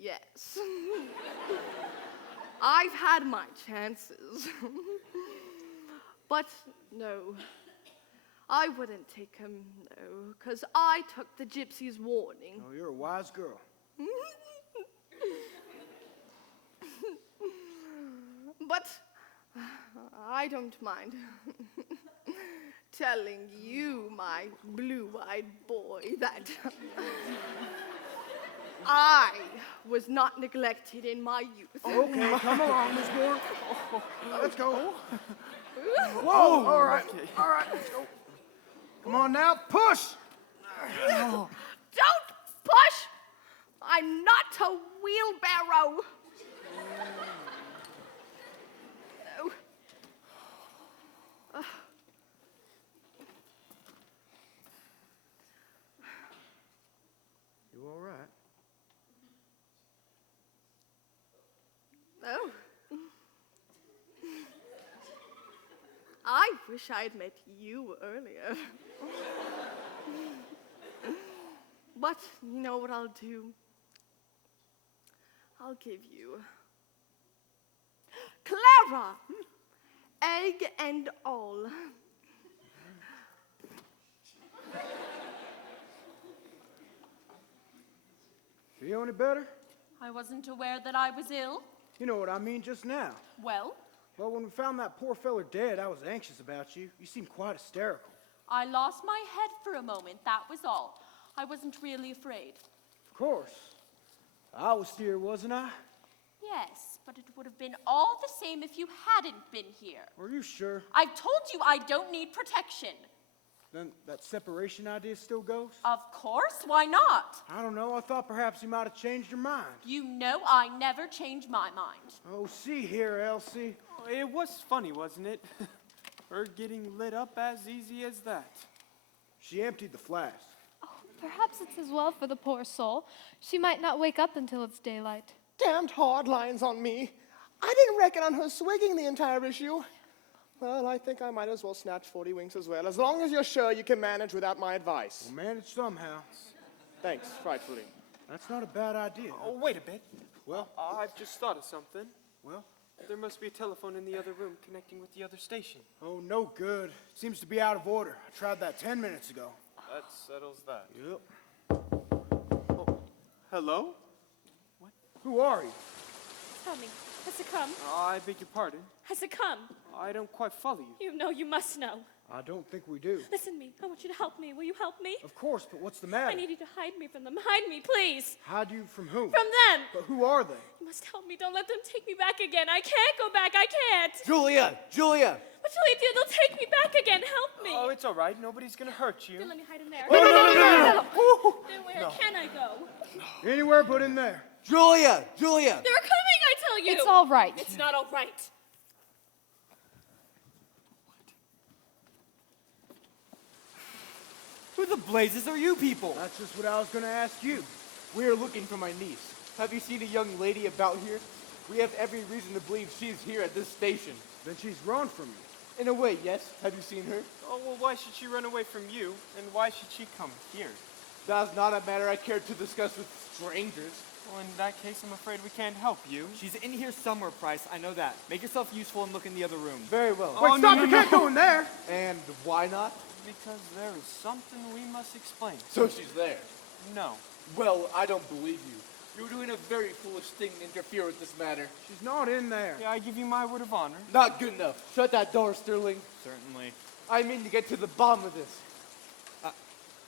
yes. I've had my chances. But no, I wouldn't take him, no, because I took the gypsy's warning. Oh, you're a wise girl. But I don't mind telling you, my blue-eyed boy, that I was not neglected in my youth. Okay, come along, Miss Bourne. Let's go. Whoa, all right, let's go. Come on now, push. Don't push! I'm not a wheelbarrow. No. You all right? Oh. I wish I'd met you earlier. But you know what I'll do? I'll give you Clara, egg and all. Feel any better? I wasn't aware that I was ill. You know what I mean just now. Well, Well, when we found that poor feller dead, I was anxious about you. You seemed quite hysterical. I lost my head for a moment, that was all. I wasn't really afraid. Of course. I was here, wasn't I? Yes, but it would have been all the same if you hadn't been here. Are you sure? I've told you I don't need protection. Then that separation idea still goes? Of course, why not? I don't know. I thought perhaps you might have changed your mind. You know I never change my mind. Oh, see here, Elsie. It was funny, wasn't it? Her getting lit up as easy as that. She emptied the flask. Oh, perhaps it's as well for the poor soul. She might not wake up until it's daylight. Damned hard lines on me. I didn't reckon on her swigging the entire issue. Well, I think I might as well snatch 40 winks as well, as long as you're sure you can manage without my advice. We'll manage somehow. Thanks, frightfully. That's not a bad idea. Oh, wait a bit. Well, I've just thought of something. well, There must be a telephone in the other room connecting with the other station. Oh, no good. Seems to be out of order. I tried that 10 minutes ago. That settles that. Yep. Hello? Who are you? Tell me, has it come? I beg your pardon. Has it come? I don't quite follow you. You know, you must know. I don't think we do. Listen to me. I want you to help me. Will you help me? Of course, but what's the matter? I need you to hide me from them. Hide me, please. Hide you from whom? From them. But who are they? You must help me. Don't let them take me back again. I can't go back. I can't. Julia! Julia! What shall I do? They'll take me back again. Help me. Oh, it's all right. Nobody's going to hurt you. Then let me hide in there. No. Then where can I go? Anywhere but in there. Julia! Julia! They're coming, I tell you. It's all right. It's not all right. Who the blazes are you people? That's just what I was going to ask you. We are looking for my niece. Have you seen a young lady about here? We have every reason to believe she's here at this station. Then she's run from you. In a way, yes. Have you seen her? Oh, well, why should she run away from you? And why should she come here? That's not a matter I care to discuss with strangers. Well, in that case, I'm afraid we can't help you. She's in here somewhere, Price. I know that. Make yourself useful and look in the other room. Very well. Wait, stop! You can't go in there! And why not? Because there is something we must explain. So she's there. No. Well, I don't believe you. You're doing a very foolish thing to interfere with this matter. She's not in there. Yeah, I give you my word of honor. Not good enough. Shut that door, Sterling. Certainly. I mean to get to the bottom of this.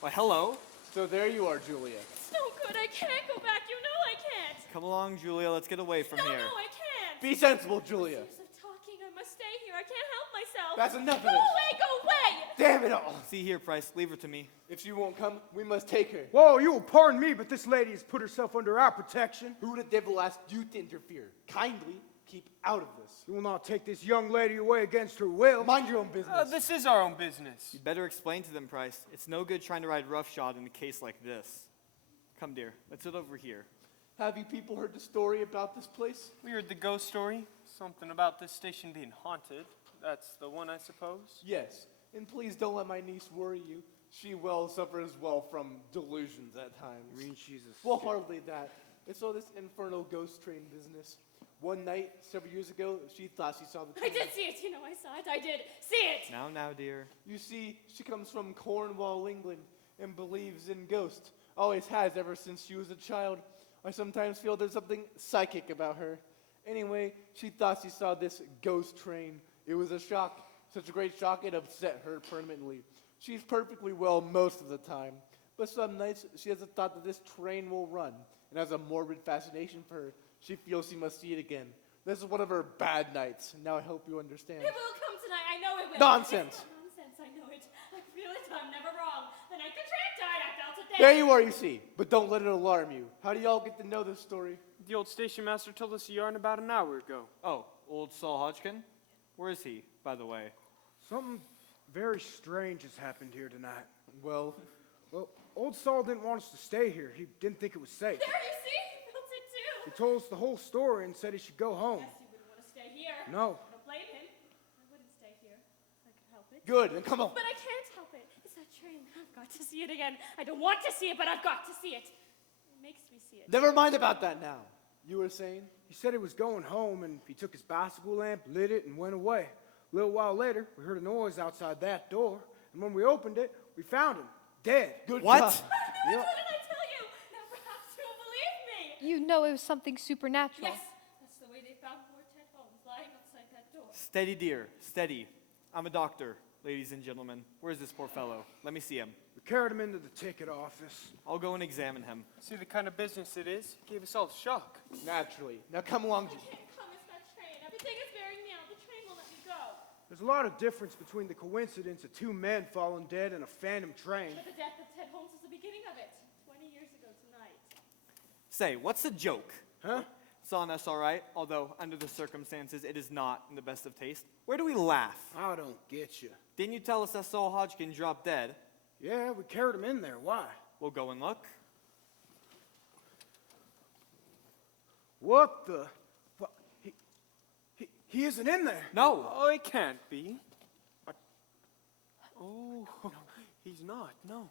Well, hello. So there you are, Julia. It's no good. I can't go back. You know I can't. Come along, Julia. Let's get away from No, here. no, I can't. Be sensible, Julia. Years of talking. I must stay here. I can't help myself. That's enough of Go this. away. Go away. Damn it all. See here, Price. Leave her to me. If she won't come, we must take her. Whoa, you will pardon me, but this lady has put herself under our protection. Who the devil asked you to interfere? Kindly keep out of this. You will not take this young lady away against her will. Mind your own business. This is our own business. You better explain to them, Price. It's no good trying to ride roughshod in a case like this. Come, dear. Let's sit over here. Have you people heard the story about this place? We heard the ghost story. Something about this station being haunted. That's the one, I suppose? Yes. And please don't let my niece worry you. She suffers from delusions at times. You mean she's a... Well, hardly that. It's all this infernal ghost train business. One night, several years ago, she thought she saw the I train. did see it. You know I saw it. I did see it. Now, dear. You see, she comes from Cornwall, England, and believes in ghosts. Always has ever since she was a child. I sometimes feel there's something psychic about her. Anyway, she thought she saw this ghost train. It was a shock. Such a great shock, it upset her permanently. She's perfectly well most of the time. But some nights, she has a thought that this train will run, and has a morbid fascination for her. She feels she must see it again. This is one of her bad nights. Now I hope you understand. It will come tonight. I know it will. Nonsense. It's not nonsense. I know it. I feel it. I'm never wrong. The night the train died, I felt it then. There you are, you see. But don't let it alarm you. How do y'all get to know this story? The old station master told us a yarn about an hour ago. Oh, old Saul Hodgkin? Where is he, by the way? Something very strange has happened here tonight. Well, old Saul didn't want us to stay here. He didn't think it was safe. There, you see? He felt it too. He told us the whole story and said he should go home. Yes, he wouldn't want to stay here. No. I don't blame him. I wouldn't stay here if I could help it. good, then come on. But I can't help it. It's that train. I've got to see it again. I don't want to see it, but I've got to see it. It makes me see it. Never mind about that now. You were saying? He said he was going home, and he took his bicycle lamp, lit it, and went away. A little while later, we heard a noise outside that door, and when we opened it, we found him, dead. Good What? job. What did I tell you? Now perhaps you'll believe me. You know it was something supernatural. Yes, that's the way they found Quartet Holmes lying outside that door. Steady, dear, steady. I'm a doctor, ladies and gentlemen. Where's this poor fellow? Let me see him. We carried him into the ticket office. I'll go and examine him. See the kind of business it is? Gave us all a shock. Naturally. Now come along. I can't come. It's that train. Everything is bearing me out. The train won't let me go. There's a lot of difference between the coincidence of two men falling dead in a phantom train. But the death of Ted Holmes is the beginning of it. 20 years ago tonight. Say, what's the joke? Huh? It's on us, all right, although under the circumstances, it is not in the best of taste. Where do we laugh? I don't get you. Didn't you tell us that Saul Hodgkin dropped dead? Yeah, we carried him in there. Why? We'll go and look. What the? What? He isn't in there. No. Oh, it can't be. Oh, he's not, no.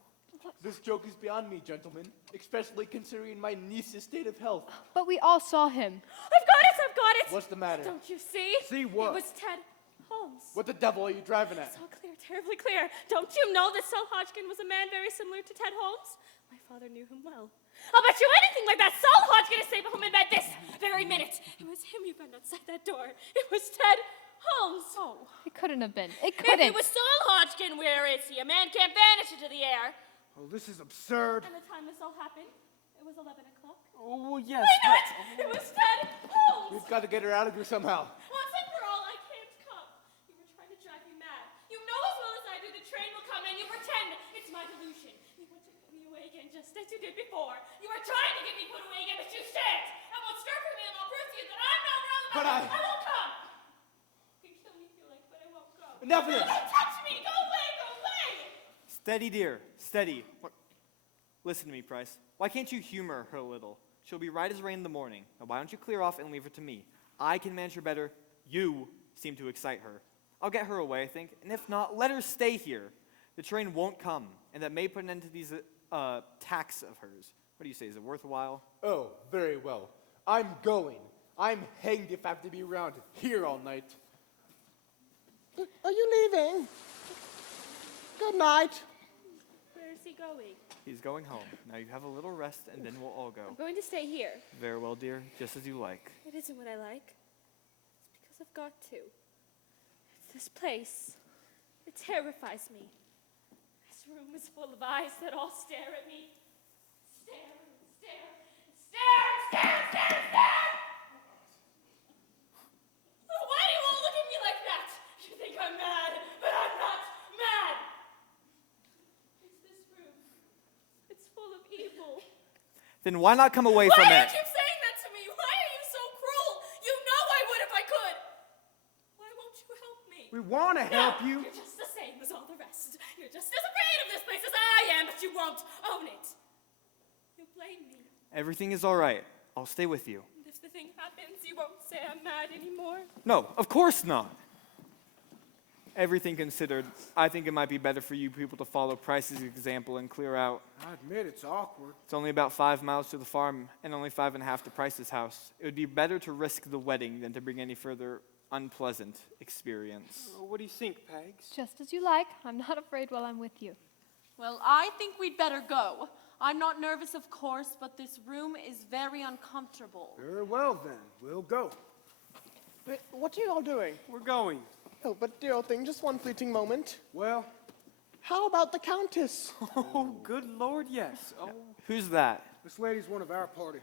This joke is beyond me, gentlemen, especially considering my niece's state of health. But we all saw him. I've got it! I've got it! What's the matter? Don't you see? See what? It was Ted Holmes. What the devil are you driving at? So clear, terribly clear. Don't you know that Sol Hodgkin was a man very similar to Ted Holmes? My father knew him well. I'll bet you anything like that Sol Hodgkin is safe at home in bed this very minute. It was him you found outside that door. It was Ted Holmes. Oh. It couldn't have been. It If couldn't. it was Sol Hodgkin, where is he? A man can't vanish into the air. Oh, this is absurd. And the time this all happened, it was 11 o'clock. Oh, well, yes. Wait a minute! It was Ted Holmes! We've got to get her out of here somehow. Once and for all, I can't come. You were trying to drive me mad. You know as well as I do the train will come and you pretend it's my delusion. You want to put me away again just as you did before. You are trying to get me put away again, but you shan't. I won't stir for me and I'll prove to you that I'm not wrong about But it. I won't come. You can kill me if you like, but I won't go. Enough of No, this. don't touch me! Go away! Go away! Steady, dear, steady. Listen to me, Price. Why can't you humor her a little? She'll be right as rain in the morning. Now, why don't you clear off and leave her to me? I can manage her better. You seem to excite her. I'll get her away, I think, and if not, let her stay here. The train won't come, and that may put an end to these attacks of hers. What do you say? Is it worthwhile? Oh, very well. I'm going. I'm hanged if I have to be around here all night. Are you leaving? Good night. Where is he going? He's going home. Now you have a little rest, and then we'll all go. I'm going to stay here. Very well, dear. Just as you like. It isn't what I like. It's because I've got to. It's this place. It terrifies me. This room is full of eyes that all stare at me. Stare and stare and stare and stare and stare and stare! Why do you all look at me like that? You think I'm mad, but I'm not mad. It's this room. It's full of evil. Then why not come away from Why do it? you keep saying that to me? Why are you so cruel? You know I would if I could. Why won't you help me? We want to help you. You're just the same as all the rest. You're just as afraid of this place as I am, but you won't own it. You blame me. Everything is all right. I'll stay with you. And if the thing happens, you won't say I'm mad anymore. No, of course not. Everything considered, I think it might be better for you people to follow Price's example and clear out. I admit it's awkward. It's only about 5 miles to the farm and only 5.5 to Price's house. It would be better to risk the wedding than to bring any further unpleasant experience. What do you think, Pegs? Just as you like. I'm not afraid while I'm with you. Well, I think we'd better go. I'm not nervous, of course, but this room is very uncomfortable. Very well, then. We'll go. But what are you all doing? We're going. Oh, but dear old thing, just one fleeting moment. Well, How about the Countess? Oh, good Lord, yes. Oh, Who's that? this lady's one of our party.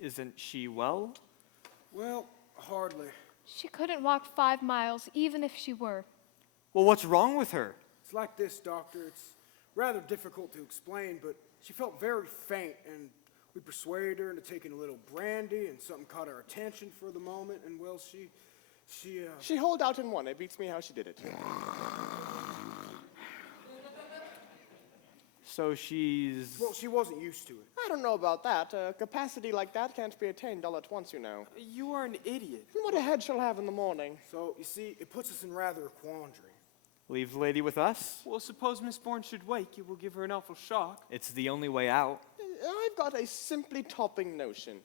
Isn't she well? Well, hardly. She couldn't walk 5 miles, even if she were. Well, what's wrong with her? It's like this, Doctor. It's rather difficult to explain, but she felt very faint, and we persuaded her into taking a little brandy, and something caught her attention for the moment, and well, She holed out and won. It beats me how she did it. So she's... Well, she wasn't used to it. I don't know about that. A capacity like that can't be attained all at once, you know. you are an idiot. And what a head she'll have in the morning. So, you see, it puts us in rather a quandary. Leave the lady with us? Well, suppose Miss Bourne should wake. It will give her an awful shock. It's the only way out. I've got a simply topping notion.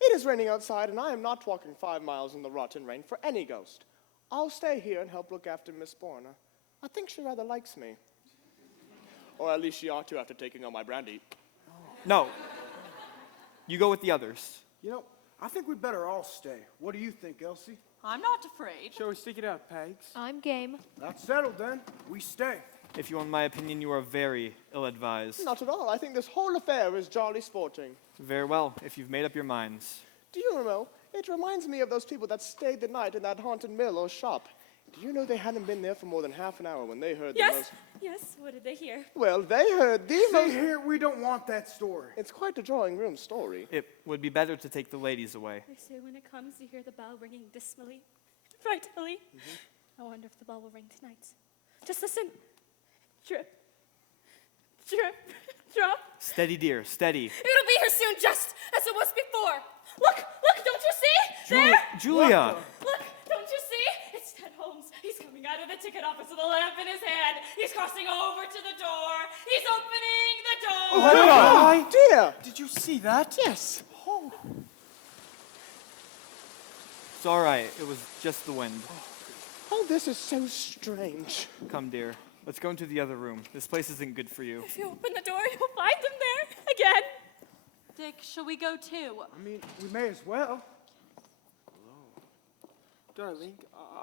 It is raining outside, and I am not walking 5 miles in the rotten rain for any ghost. I'll stay here and help look after Miss Bourne. I think she rather likes me. Or at least she ought to after taking all my brandy. No. You go with the others. You know, I think we'd better all stay. What do you think, Elsie? I'm not afraid. Shall we stick it out, Pegs? I'm game. That's settled then. We stay. If you want my opinion, you are very ill-advised. Not at all. I think this whole affair is jolly sporting. Very well, if you've made up your minds. Do you know, it reminds me of those people that stayed the night in that haunted mill or shop. Do you know they hadn't been there for more than half an hour when they heard the most... Yes, what did they hear? Well, they heard the See most... here, we don't want that story. It's quite a drawing room story. It would be better to take the ladies away. They say when it comes, you hear the bell ringing dismally, frightfully. I wonder if the bell will ring tonight. Just listen. Drip, drip, drop. Steady, dear, steady. It'll be here soon, just as it was before. Look, don't you see? There. Julia! Look, don't you see? It's Ted Holmes. He's coming out of the ticket office with a lamp in his hand. He's crossing over to the door. He's opening the door. Oh, dear! Did you see that? Yes. It's all right. It was just the wind. Oh, this is so strange. Come, dear. Let's go into the other room. This place isn't good for you. If you open the door, you'll find them there again. Dick, shall we go too? I mean, we may as well. Darling,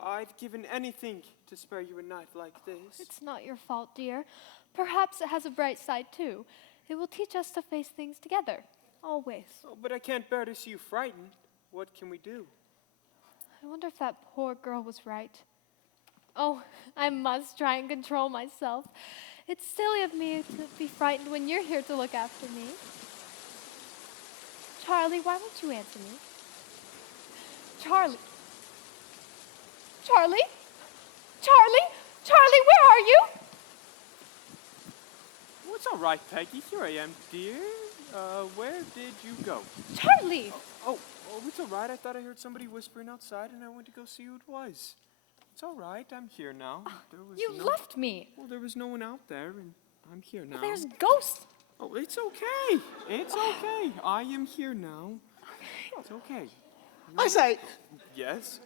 I'd given anything to spare you a night like this. It's not your fault, dear. Perhaps it has a bright side, too. It will teach us to face things together. Always. Oh, but I can't bear to see you frightened. What can we do? I wonder if that poor girl was right. Oh, I must try and control myself. It's silly of me to be frightened when you're here to look after me. Charlie, why won't you answer me? Charlie? Charlie? Charlie? Charlie, where are you? Oh, it's all right, Peggy. Here I am, dear. Where did you go? Charlie! Oh, it's all right. I thought I heard somebody whispering outside, and I went to go see who it was. It's all right. I'm here now. You left me. Well, there was no one out there, and I'm here now. There's ghosts. Oh, it's okay. It's okay. I am here now. It's okay. I say, Yes?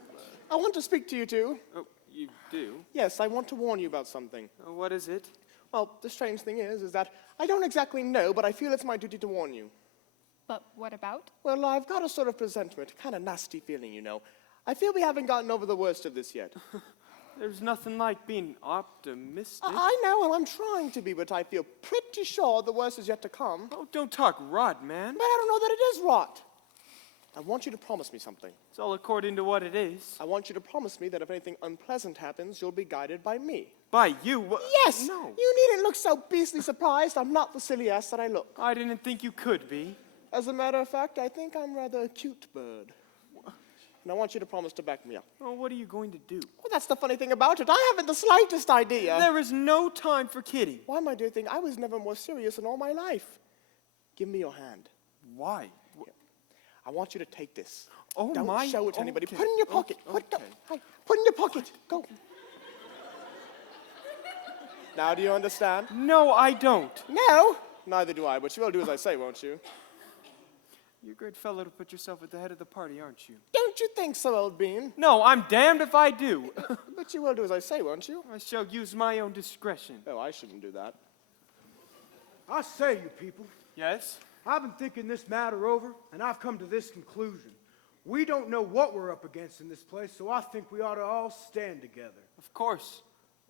I want to speak to you two. Oh, you do? Yes, I want to warn you about something. What is it? Well, the strange thing is that I don't exactly know, but I feel it's my duty to warn you. But what about? Well, I've got a sort of presentiment, kind of nasty feeling, you know. I feel we haven't gotten over the worst of this yet. There's nothing like being optimistic. I know, and I'm trying to be, but I feel pretty sure the worst is yet to come. Oh, don't talk rot, man. But I don't know that it is rot. I want you to promise me something. It's all according to what it is. I want you to promise me that if anything unpleasant happens, you'll be guided by me. By you? Yes! No. You needn't look so beastly surprised. I'm not the silly ass that I look. I didn't think you could be. As a matter of fact, I think I'm rather a cute bird. And I want you to promise to back me up. Oh, what are you going to do? Well, that's the funny thing about it. I haven't the slightest idea. There is no time for kidding. Why, my dear thing, I was never more serious in all my life. Give me your hand. Why? I want you to take this. Oh, Don't my. show it to anybody. Okay. Put it in your pocket. Okay. Put it in your pocket. Go. Now, do you understand? No, I don't. No? Neither do I, but you will do as I say, won't you? You're a great fellow to put yourself at the head of the party, aren't you? Don't you think so, old bean? No, I'm damned if I do. But you will do as I say, won't you? I shall use my own discretion. Oh, I shouldn't do that. I say, you people, Yes? I've been thinking this matter over, and I've come to this conclusion. We don't know what we're up against in this place, so I think we ought to all stand together. Of course.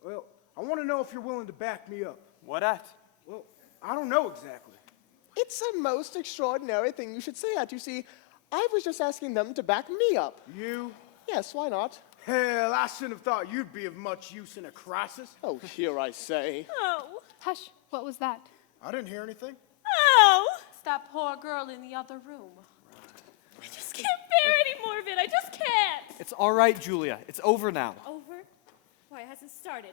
Well, I want to know if you're willing to back me up. What at? Well, I don't know exactly. It's a most extraordinary thing you should say that. You see, I was just asking them to back me up. You? Yes, why not? Hell, I shouldn't have thought you'd be of much use in a crisis. Oh, here I say. Oh. Hush, what was that? I didn't hear anything. Oh. It's that poor girl in the other room. I just can't bear any more of it. I just can't. It's all right, Julia. It's over now. Over? Why, it hasn't started.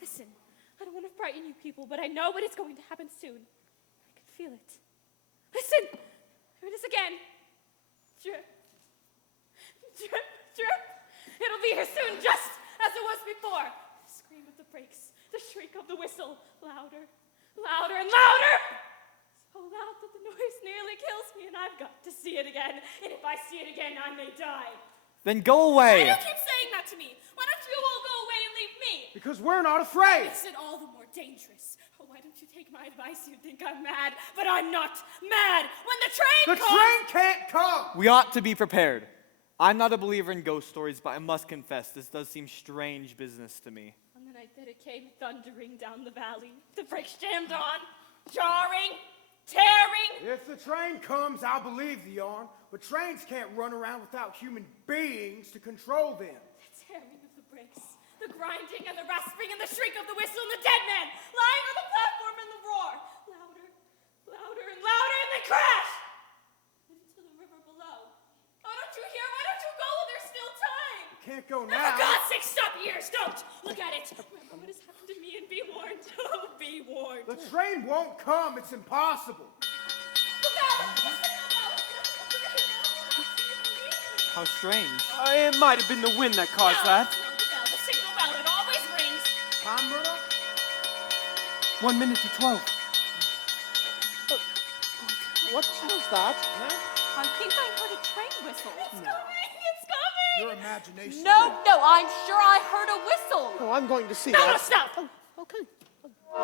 Listen, I don't want to frighten you people, but I know what is going to happen soon. I can feel it. Listen! Here it is again. Drip. Drip, drip. It'll be here soon, just as it was before. The scream of the brakes, the shriek of the whistle. Louder, louder, and louder! So loud that the noise nearly kills me, and I've got to see it again. And if I see it again, I may die. Then go Why away. do you keep saying that to me? Why don't you all go away and leave me? Because we're not afraid. Makes it all the more dangerous. Oh, why don't you take my advice? You think I'm mad, but I'm not mad. When the train The comes... train can't come. We ought to be prepared. I'm not a believer in ghost stories, but I must confess, this does seem strange business to me. On the night that it came thundering down the valley, the brakes jammed on, jarring, tearing. If the train comes, I'll believe the yarn. But trains can't run around without human beings to control them. The tearing of the brakes, the grinding and the rasping and the shriek of the whistle and the dead man lying on the platform and the roar. Louder, louder and louder, and then crash! And into the river below. Oh, don't you hear? Why don't you go while there's still time? Can't go For now. God's sake, stop ears! Don't! Look at it! Remember what has happened to me and be warned. Oh, be warned. The train won't come. It's impossible. Look out! How strange. It might have been the wind that caused that. No, the bell, the signal bell, it always rings. Time runner? 1 minute to 12. What was that? I think I heard a train whistle. It's coming! It's coming! mean? Your imagination. No, I'm sure I heard a whistle. Oh, I'm going to see No, that. no, stop! Okay. Oh,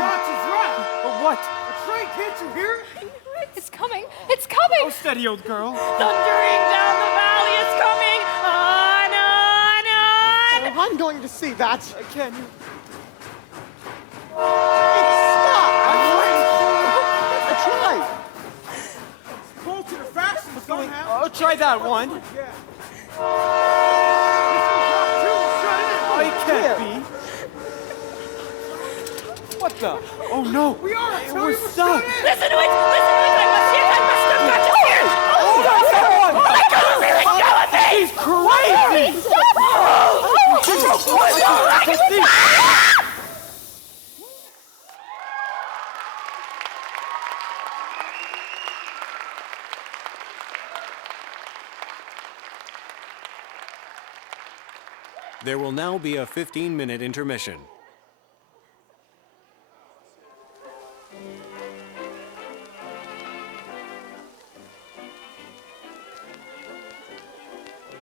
Gotch is right. But what? A train, can't you hear it? It's coming! It's coming! Oh, steady, old girl. Thundering down the valley, it's coming! On, on! Oh, I'm going to see that. Can you? It's stopped. Bolted or fastened somehow. Oh, try that one. Yeah. Oh, it can't be. What the? Oh no! We are. I tell We're you, stuck. Listen to it! Listen to it! I must see it! I must have got to see it! Oh, let go of me! Let go of me! He's crazy! There will now be a 15-minute intermission.